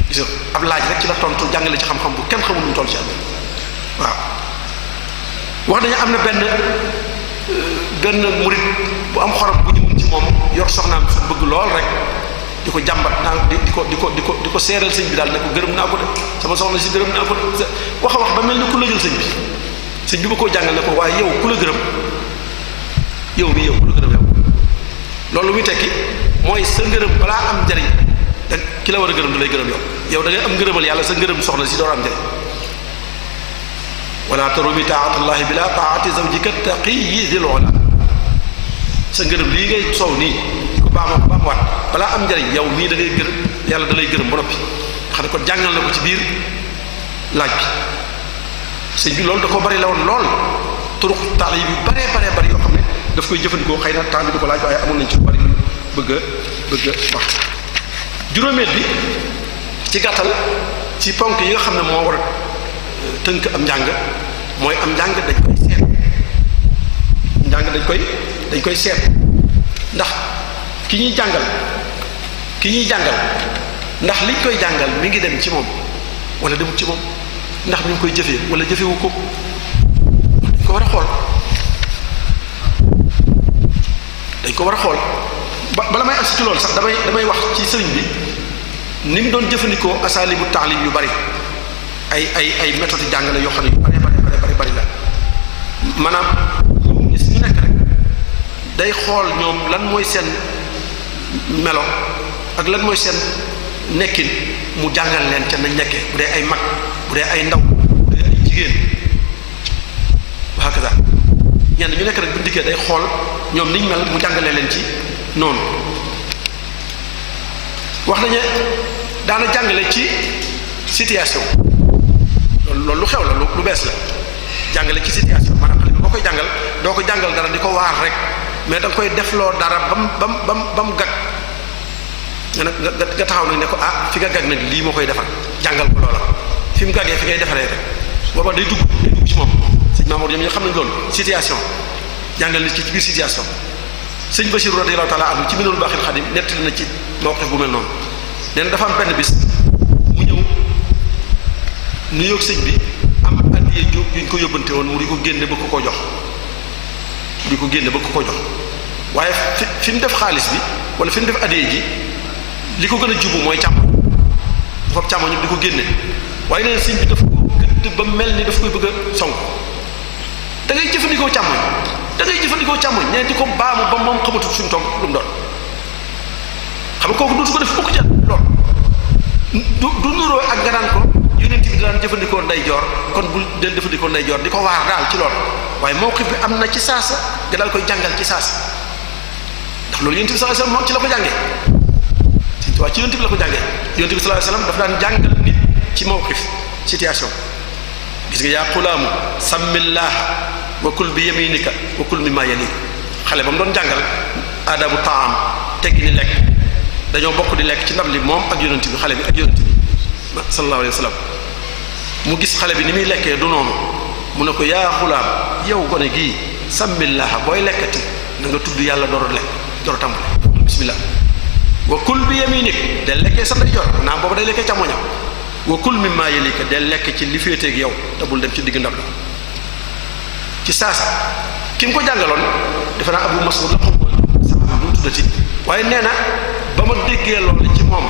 gis nga ab laaj rek ci la tontu jàngale ci xam-xam bu kenn xamul lu mu toll ci am waaw wax nañu am na benn murit bu am xorom bu ñu mun ci moom yor soxnaam su bëgg lool rek di ko jàmbat naa di ko seeral sëñ bi daal ne ko gërëm naa ko de sama soxna si gërëm naa ko de wax a wax ba mel ni ku la jël sëñ bi ba koo jàngal ne ko waaye yow ku la gërëm yow ku la gërëm yow loolu muy tekki mooy sa ngërëm balaa am njariñ da ki la war a gërëm da lay gërëm yow da ngay am ngërëmal yàlla sa ngërëm soxna si door am njariñ wala tarumi taatullahi bila taati zawjika taqiyi dil ula sa ngërëm lii ngay soow nii ko baamuwaat balaa am njariñ yow mii da ngay gërëm yàlla da lay gërëm ba noppi xam ne kon jàngal na ko ci biir laaj bi sëñ bi loolu da ko bari la woon lool turuq taalib yu baree bari yoo xam ne daf koy jëfandikoo xëy na temps bi du ko laaj waaye amoon nañ ci lu bari bëgg a wax. juróomeel bi ci gàttal ci ponk yi nga xam ne moo war a tënk am njàng mooy am njàng dañ koy seet njàng dañ koy seet ndax ki ñuy jàngal ndax liñ koy jàngal mi ngi dem ci moom wala demut ci moom ndax mi ngi koy jëfee wala jëfewu ko dañ ko war a xool bala may agsi ci loolu sax damay wax ci sëriñ bi ni mu doon jëfandikoo asaalibu taalim yu bari ay méthode yi jàngale yoo xam ne yu bari la maanaam gis ñu nekk rek day xool ñoom lan mooy seen melo ak lan mooy seen nekkin mu jàngal leen ca nañ nekkee bu dee ay mag bu dee ay ndaw bu dee ay jigéen hakaza ñenn ñu nekk rek bu ndikkee day xool ñoom niñ mel mu jàngale leen ci noonu wax nañu daana jàngale ci situation loolu lu xew la lu bees la jàngale ci situation maanaam xale bi boo koy jàngal doo ko jàngal dara di ko waar rek mais da nga koy defloo dara ba mu gag nga taxaw nag ne ko fi nga gag nag lii moo koy defar jàngal ko loola fi mu gaggee fi ngay defaree rek booba day dugg ci moom sëñ Mamour ñoom ñoo xam nañ loolu situation jàngal nit ci biir situation sëñ Bachir radiyallahu taala anhu ci Minanul Baaxil Xadim nettali na ci mawqif bu mel noonu nee na dafa am benn bis mu ñëw nuyoog sëñ bi am addiyee jóg yuñ ko yóbbante woon mu di ko génne bëgg ko jox waaye fi mu def xaalis bi wala fi mu def addiyee ji li ko gën a jubu mooy càmmoñ bu fab càmmoñ ñëpp di ko génne waaye nee na sëñ bi daf ko gëdd ba mel ni daf koy bëgg a song da ngay jëfandikoo càmmoñ nee di ko baamu ba moom xamatut fi mu toog lu mu doon xam nga kooku dootu ko def bukk ca lool du nuroo ak nga naan ko yonent bi daan jëfandikoo ndeyjoor kon bul del jëfandikoo ndeyjoor di ko waar daal ci lool waaye mawqif bi am na ci saasa nga daal koy jàngal ci saasa ndax loolu yonent bi sallallahu alayhi wasallam ci la ko jàngee waaw ci yonent bi la ko jàngee yonent bi sallallahu alayhi wasallam dafa daan jàngal nit ci mawqif situation gis nga yaa xulaamu sàmmillah wa kul bi yaminika wa kul mimma yalik xale ba mu doon jàngal adabu taam teggi ni lekk dañoo bokk di lekk ci ndab li moom ak yonent bi xale bi ak yonent bi sallallahu alayhi wa sallam mu gis xale bi ni muy lekkee du noonu mu ne ko yaa xulaam yow gone gii sàmmillah booy lekkati na nga tudd yàlla door a lekk door a tàmbale bismillah wa kul bi yaminik del lekkee sa ndeyjoor naa booba day lekkee càmmoñam wa kul mimma yalika del lekk ci li féeteeg yow te bul dem ci digg ndab la ci saasa ki mu ko jàngaloon defe naa Abu Mas'ud la xam sama bu mu tuddati waaye nee na ba ma déggee loolu ci moom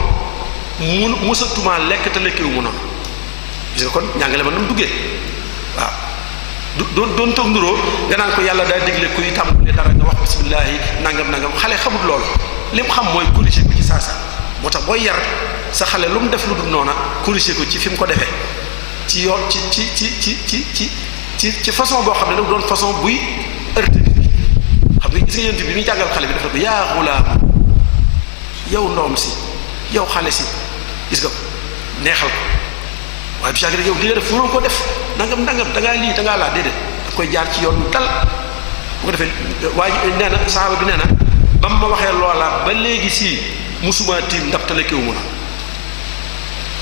musatuma lekk te lekkewu mu noonu gis nga kon njàngale ma nam duggee waaw doon toog nuroo nga naan ko yàlla daa digle kuy tàmbale dara nga wax bismillahi nangam xale xamut loolu li mu xam mooy corriger ko ci saasa moo tax booy yar sa xale lu mu def lu dul noona corriger ko ci fi mu ko defee ci yoon ci façon boo xam ne nag doon façon buy heurte xam nga gis nga yonent bi muy jàngal xale bi def na ko yaa xulaam yow ndoom si yow xale si gis nga neexal ko waaye bi rek yow li nga def mënoo ko def nangam dangaa lii dangaa laa déedéet daf koy jaar ci yoon mu dal bu ko defee waaye nee na saxaaba bi nee na ba mu ma waxee loola ba léegi si musuma tiim ndab telekewu mu na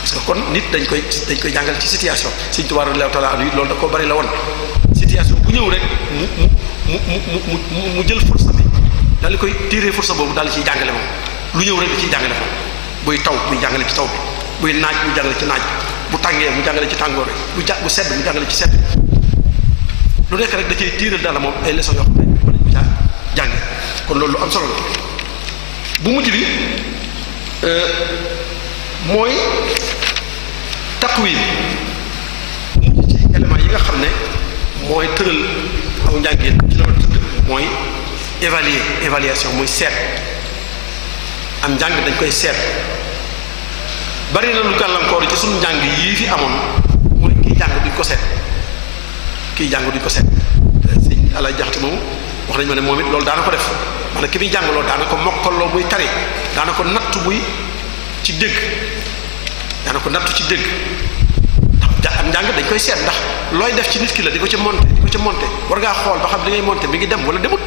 parce que kon nit dañ koy jàngal ci situation Sëriñ Tuubaa radiyallaahu taala anhu loolu da ko bari la woon situation bu ñëw rek mu jël force bi daal di koy tirer force boobu daal di ciy jàngale moom lu ñëw rek da ciy jàngale moom buy taw muy jàngale ci taw bi buy naaj mu jàngale ci naaj bu tàngee mu jàngale ci tàngoor bi bu sedd mu jàngale ci sedd lu nekk rek da ciy tirer daal moom ay leçons yoo xam ne mën nañ ko caa jàng kon loolu lu am solo la bu mujj bi mooy taqwim mujj ci éléments yi nga xam ne mooy tëral aw njàngeen ci loolu tëdd mooy évaluation muy seet am njàng dañ koy seet bari na lu gàllankoor ci suñu njàng yii fi amoon mooy kiy jàng duñ ko seet sëñ Alaaji Jaxate moom wax nañu ma ne moom it loolu daana ko def maanaam ki muy jàngaloo daana ko mokkaloo muy tari daana ko nattu muy ci dégg ndax am njàng dañ koy seet ndax looy def ci nit ki la di ko ca monté war ngaa xool ba xam li ngay monté mi ngi dem wala demut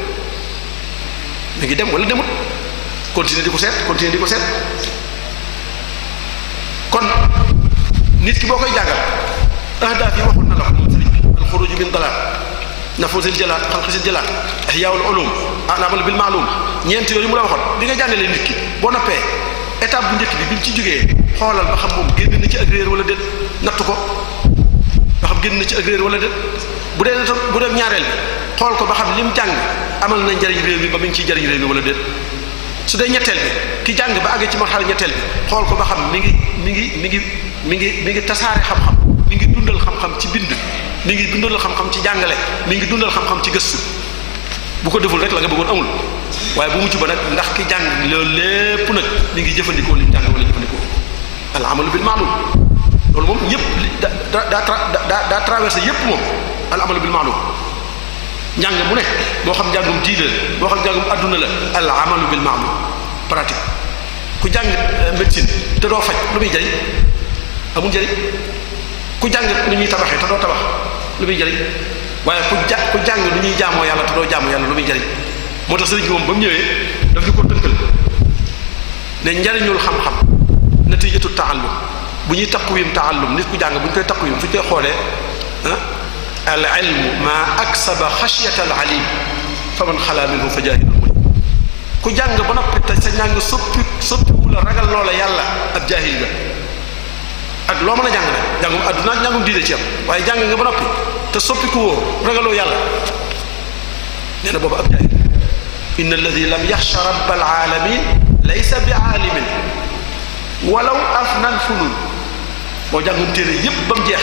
continuer di ko seet kon nit ki boo koy jàngal ahdaaf yi waxoon na la ko moom sëriñ bi alxuruj min dalal nafuusil jalaal xalqisil jalaal ihyaa'ul ulum al-amal bil ma'lum ñeent yooyu mu la waxoon bi nga jàngalee nit ki boo noppee étape bu njëkk bi mu ci jógee xoolal ba xam moom génn na ci ak réer wala déet natt ko ba xam génn na ci ak réer wala déet bu dee ñaareel bi xool ko ba xam lim jàng amal na njariñ réew mi ba mu ngi ciy jariñ réew mi wala déet su dee ñetteel bi ki jàng ba àgg ci marxala ñetteel bi xool ko ba xam mi ngi tasaare xam-xam mi ngi dundal xam-xam ci bind mi ngi dundal xam-xam ci jàngale mi ngi dundal xam-xam ci gëstu bu ko deful rek la nga bëggoon amul waaye bu mucc ba nag ndax ki jàng loolu lépp nag mi ngi jëfandikoo li mu jàng wala jëfandikoo al amalu bil ma'lum loolu moom ñëpp daa traversé yëpp moom al amalu bil ma'lum njàng mu ne moo xam njàngum diine la moo xam njàngum adduna la al amalu bil ma'lum pratique ku jàng médecine te doo faj lu muy jëriñ amul njëriñ ku jàng nu ñuy tabaxee te doo tabax lu muy jëriñ waaye ku jàng nu ñuy jaamoo yàlla te doo jaamoo yàlla lu muy jëriñ moo tax sëriñ bi moom ba mu ñëwee daf ñu ko tënkal ne njariñul xam-xam natijatu taallum bu ñuy taqwim taallum nit ku jàng bu ñu koy taqwim fu ñu koy xoolee al ilmu ma aksaba xashyata al alim fa man xalaa minhu fa jaahilun muñ ku jàng ba noppi te sa njàng soppiwu la ragal loola yàlla ab jaahil nga ak loo mën a jàng nag njàngum adduna ak njàngum diine ci am waaye jàng nga ba noppi te soppiku woo ragaloo yàlla nee na boobu ab jaahil inna alladi lam yaxsha rabbal alamin laysa bi aalimin walaw afnal funun boo jàngum téere yépp ba mu jeex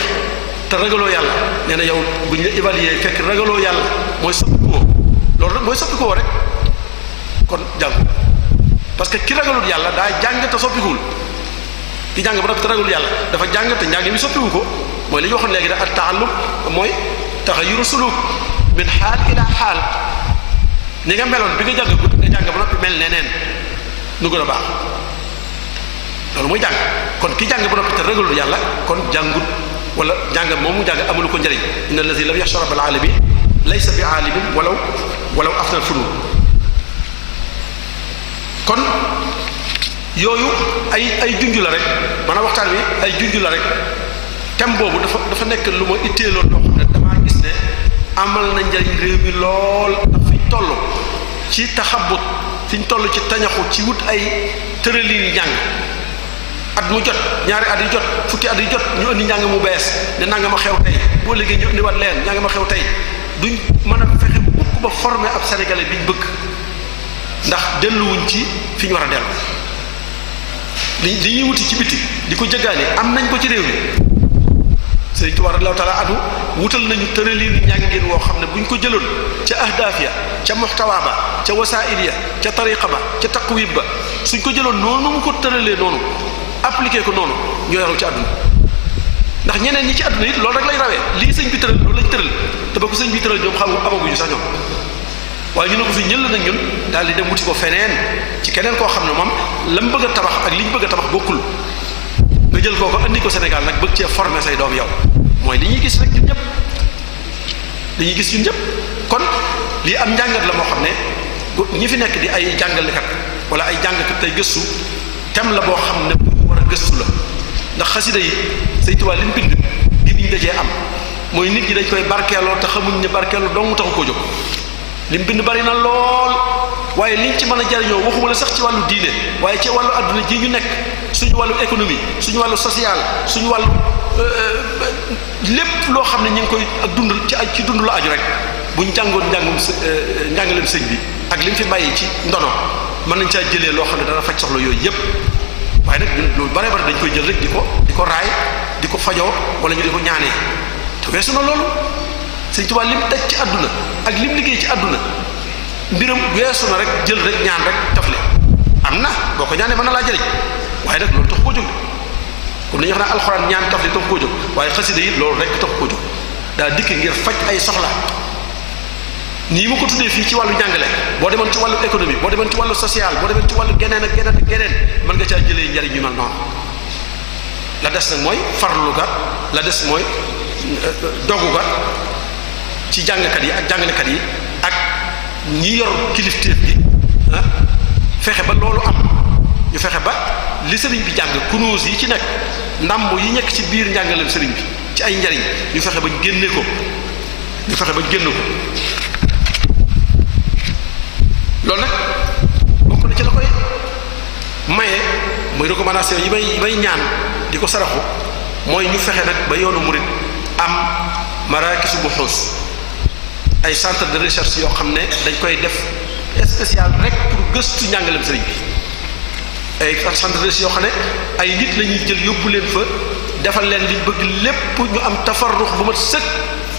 te ragaloo yàlla nee na yow bu ñu la évaluer fekk ragaloo yàlla mooy soppikuwoo loolu rek mooy soppikuwoo rek kon jàngu parce que ki ragalul yàlla daa jàng te soppikuwul ki jàng ba noppi te ragalul yàlla dafa jàng te njàng mi soppiwu ko mooy li ñu waxoon léegi da at taallum mooy taxayyuru suluk min xaal ila xaal ni nga meloon bi nga jàng gut nga jàng ba noppi mel neneen nu gën a baax loolu mooy jàng kon ki jàng ba noppi te ragalul yàlla kon jàngut wala jàng moom mu jàng amalu ko njëriñ inna allazi lam yaxsha rabbal alamin laysa bi aalimin walaw afnal funun kon yooyu ay junj la rek maanaam waxtaan wi ay junj la rek thème boobu dafa nekk lu ma itteeloon loo xam ne damaa gis ne amal na njëriñ réew mi lool ndax fi ñu toll ci taxabut fi ñu toll ci tañaxu ci wut ay tërëliin njàng at mu jot ñaari at yi jot fukki at yi jot ñu indi njàng mu bees ne nanga ma xew tey boo léegi ñu indiwaat leen njàng ma xew tey duñ mën a fexe bukk ba former ab sénégalais biñ bëgg ndax delluwuñ ci fi ñu war a dellu li ñuy wuti ci biti di ko jëggaane am nañ ko ci réew mi Sëriñ Tuubaa radiyallaahu taala anhu wutal nañu tëraliinu njàngin woo xam ne buñ ko jëloon ca ahdaaf ya ca muxtawa ba ca wasaa'il ya ca tariqa ba ca taqwib ba suñ ko jëloon noonu mu ko tëralee noonu appliqué ko noonu ñoo yaru ci àdduna ndax ñeneen ñi ci àdduna it loolu rek lay rawee lii sëñ bi tëral loolu lañ tëral te ba ko sëñ bi tëral ñoom xam amaguñu sax ñoom waaye ñu ne ko fi ñël nag ñun daal di dem wuti ko feneen ci keneen koo xam ne moom la mu bëgg a tabax ak li ñu bëgg a tabax bokkul nga jël koo ko andi ko Sénégal nag bëgg cee former say doom yow mooy li ñuy gis rek ñun ñëpp li ñuy gis ñun ñëpp kon lii am njàngat la moo xam ne ñi fi nekk di ay jàngalekat wala ay jàngkat tey gëstu tem la boo xam ne bu war a gëstu la ndax xasida yi Sëñ Tuubaa li mu bind gi ñu dajee am mooy nit ñi dañ koy barkeeloo te xamuñ ne barkeeloo dong taxu koo jóg li mu bind bari na lool waaye liñ ci mën a jariñoo waxuma la sax ci wàllu diine waaye ci wàllu adduna ji ñu nekk suñu wàllu économie suñu wàllu social suñu wàllu lépp loo xam ne ñu ngi koy ak dund ci dund la aju rek buñ jàngoon njàngaleem sëñ bi ak li mu fi bàyyi ci ndono mën nañ caa jëlee loo xam ne dana faj soxla yooyu yépp waaye nag ñun loolu bare bare dañ koy jël rek di ko raay di ko fajoo wala ñu di ko ñaanee te weesu na loolu Sëñ Tuubaa lim daj ci àdduna ak lim liggéey ci àdduna mbiram weesu na rek jël rek ñaan rek tafle am na boo ko ñaanee mën na laa jëriñ waaye nag loolu tax koo jóg comme dañuy wax naan alxuraan ñaan tafle tax koo jóg waaye xasida yi loolu rek tax koo jóg daa dikk ngir faj ay soxla nii mu ko tuddee fii ci wàllu njàngale boo demoon ci wàllu économie boo demoon ci wàllu social boo demoon ci wàllu geneen ak geneen ak geneen mën nga caa jëlee njariñ yu mel noonu la des nag mooy farlu ga la des mooy dogu ga ci jàngkat yi ak jàngalekat yi ak ñi yor kilifteef gi fexe ba loolu am ñu fexe ba li sëriñ bi jàng kunuus yi ci nekk ndàmb yi nekk ci biir njàngaleem sëriñ bi ci ay njariñ ñu fexe ba génne ko loolu nag bokk na ci la koy maye mooy recommandation yi may ñaan di ko saraxu mooy ñu fexe nag ba yoonu murid am maraakisu buxuus ay centre de recherche yoo xam ne dañ koy def spécial rek pour gëstu njàngaleem sëriñ bi ay centre de recherche yoo xam ne ay nit la ñuy jël yóbbu leen fa defal leen li bëgg lépp ñu am tafarrux bu mat sëkk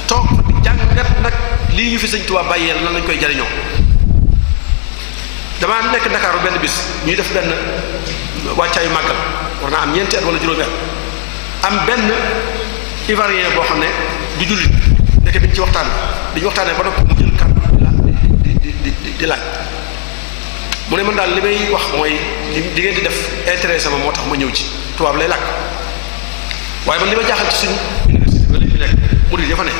toog fa di jàngat nag lii ñu fi sëñ Tuubaa bàyyeel nan lañ koy jariñoo damaa nekk Ndakaaru benn bis ñuy def benn wàccaayu màggal war naa am ñeenti at wala juróomi at am benn ivoirien boo xam ne du jullit nekk bi ñu ci waxtaan bi ñu waxtaanee ba noppi mu jël kàddu di laaj mu ne man daal li may wax mooy li ngeen di def intéressé ma moo tax ma ñëw ci tubaab lay làkk waaye man li ma jaaxal ci suñu université ba li fi nekk murid ya fa ne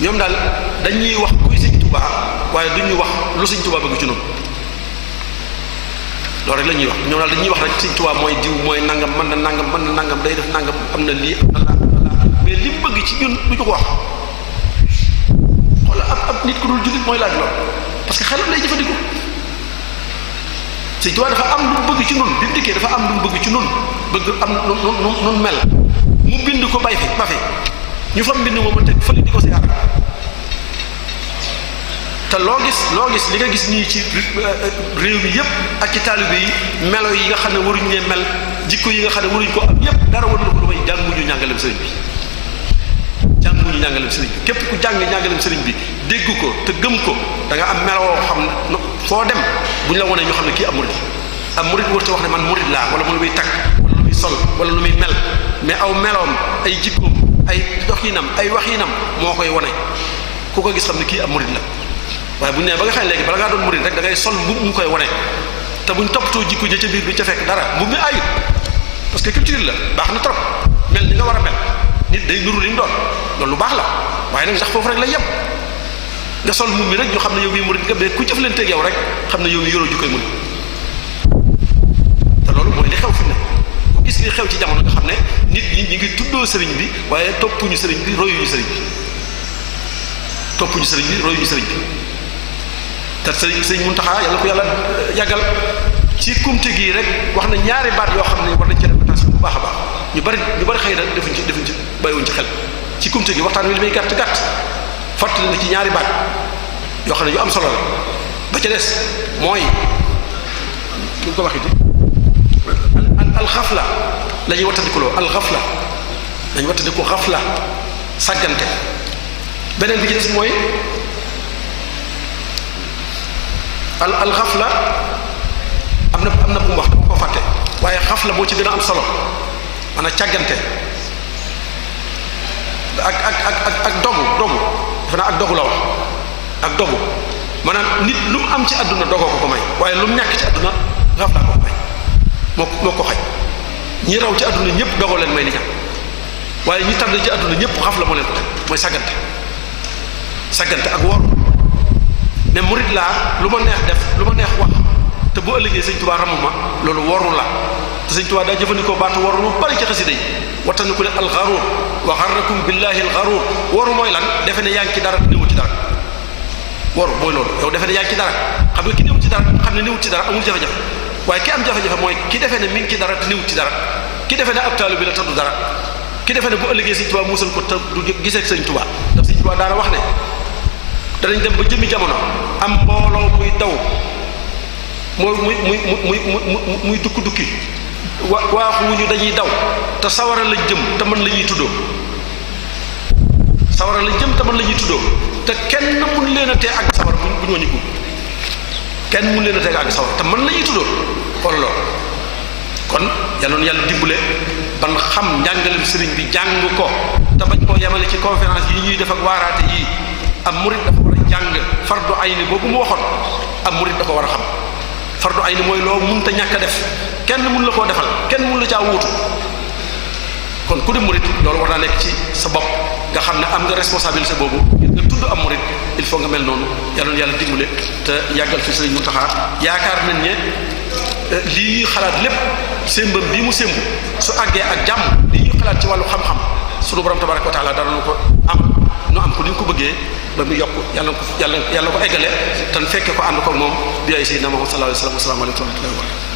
ñoom daal dañuy wax kuy sëñ Tuubaa waaye duñuy wax lu sëñ Tuubaa bëgg ci noonu loolu rek la ñuy wax ñoom daal dañuy wax rek sëñ Tuubaa mooy diw mooy nangam mën na nangam day def nangam am na lii am na la mais li bëgg ci ñun du ñu ko wax xoolal ab nit ku dul jullit mooy laaj loolu parce que xelam lay jëfandikoo sëñ Tuubaa dafa am lu mu bëgg ci nun bi mu dikkee dafa am lu mu bëgg ci nun bëgg am nun mel mu bind ko bay fi ba fi ñu fa mbind moom a teg fële di ko siyaar te loo gis li nga gis nii ci réew mi yépp ak ci taalibe yi melo yi nga xam ne waruñ ne mel jikko yi nga xam ne waruñ ko am yépp dara waruñu ko lu may jànguñu njàngaleem sëriñ bi jànguñu njàngaleem sëriñ bi képp ku jàng njàngaleem sëriñ bi dégg ko te gëm ko da nga am meloo xam ne foo dem bu ñu la wonee ñu xam ne kii am murid warut a wax ne man murid laa wala mu lu muy takk wala lu muy sol wala lu muy mel mais aw meloom ay jikkoom ay doxinam ay waxinam moo koy wone ku ko gis xam ne kii am murid la waaye bu ñu nee ba nga xam ne léegi bala ngaa doon murid rek da ngay sol mbubb mu koy wone te buñ toppatoo jikko ja ca biir bi ca fekk dara mbubb mi ayut parce que culture la baax na trop mel ni nga war a mel nit day nuru li mu doon loolu lu baax la waaye nag sax foofu rek la yem nga sol mbubb mi rek ñu xam ne yow mii murid nga mais ku jëflanteeg yow rek xam ne yow mi yoroo jikkoy murid te loolu mooy li xew fi ne ku gis li xew ci jamono nga xam ne nit ñi ñu ngi tuddoo sëriñ bi waaye toppuñu sëriñ bi royuñu sëriñ bi toppuñu sëriñ bi royuñu sëriñ bi te sëriñ Muntaxa yàlla ko yàlla yàggal ci kumte gi rek wax na ñaari baat yoo xam ne war nañ ci def attention bu baax a baax ñu bari xëy na defuñ ci bàyyiwuñ ci xel ci kumte gi waxtaan wi li may gàtt fàttali na ci ñaari baat yoo xam ne yu am solo la ba ca des mooy lu ko waxiti alxafla la ñuy wattandikuloo alxafla dañuy wattandiku xafla sàggante beneen bi ci des mooy alxafla am na bu mu wax dama ko fàtte waaye xafla moo ci gën a am solo maanaam càggante ak dogu defe naa ak dogu la wax ak dogu maanaam nit lu mu am ci àdduna dogoo ko may waaye lu mu ñàkk ci àdduna xafla ko may moo ko xaj ñi raw ci àdduna ñëpp dogoo leen may li ñam waaye ñi tànn ci àdduna ñëpp xafla moo leen ko teg mooy saggante ak wor ne murid laa lu ma neex def lu ma neex wax te bu ëllëgee sëñ Tuubaa ramu ma loolu woru la te sëñ Tuubaa daa jëfandikoo baatu woru lu bari ci xasida yi wattanu ko ne alxaruur wa xarrakum billahi alxaruur woru mooy lan defe ne yaa ngi ci dara te néewul ci dara woru mooy loolu yow defe ne yaa ngi ci dara xam nga ki néewul ci dara xam ne néewul ci dara amul jafe-jafe waaye ki am jafe-jafe mooy ki defe ne mi ngi ci dara te néewul ci dara ki defe ne ab taalu bi la taddu dara ki defe ne bu ëllëgee sëñ Tuubaa muusal ko te du gisee ak sëñ Tuubaa ndax sëñ Tuubaa daana wax ne danañ dem ba jëmmi jamono am mbooloo muy daw muy dukki waaxuwuñu dañuy daw te sawara lañ jëm te mën la ñuy tuddoo te kenn mun leen a tee àgg sawara bu ñu wàññiku kenn mun leen a tee àgg sawara te mën la ñuy tuddoo xool loolu kon yàlla na yàlla dimbale ban xam njàngalem sëriñ bi jàng ko te bañ koo yemale ci conférence yi ñuy def ak waaraate yii am murid dafa war a jàng fardu ayni boobu mu waxoon am murid dafa war a xam fardu ayni mooy loo mënta ñàkk a def kenn mun la koo defal kenn mun la caa wuutu kon ku di murid loolu war naa nekk ci sa bopp nga xam ne am nga responsabilité boobu nga tudd am murid il faut nga mel noonu yàlla na yàlla dimbale te yàggal fi Sëriñ Muntaxa yaakaar nañ ne lii ñuy xalaat lépp sémbam bii mu sémbu su àggee ak jàmm lii ñuy xalaat ci wàllu xam-xam sunu borom tabaraka wa taala dara nu ko am nu am ko ni ñu ko bëggee ba mu yokk yàlla na ko eggale te fekke ko ànd ko moom bi ay sayyidina Muhammad sallallahu alayhi wa sallam. Assalaamu alaykum wa rahmatullahi wa barakatuh.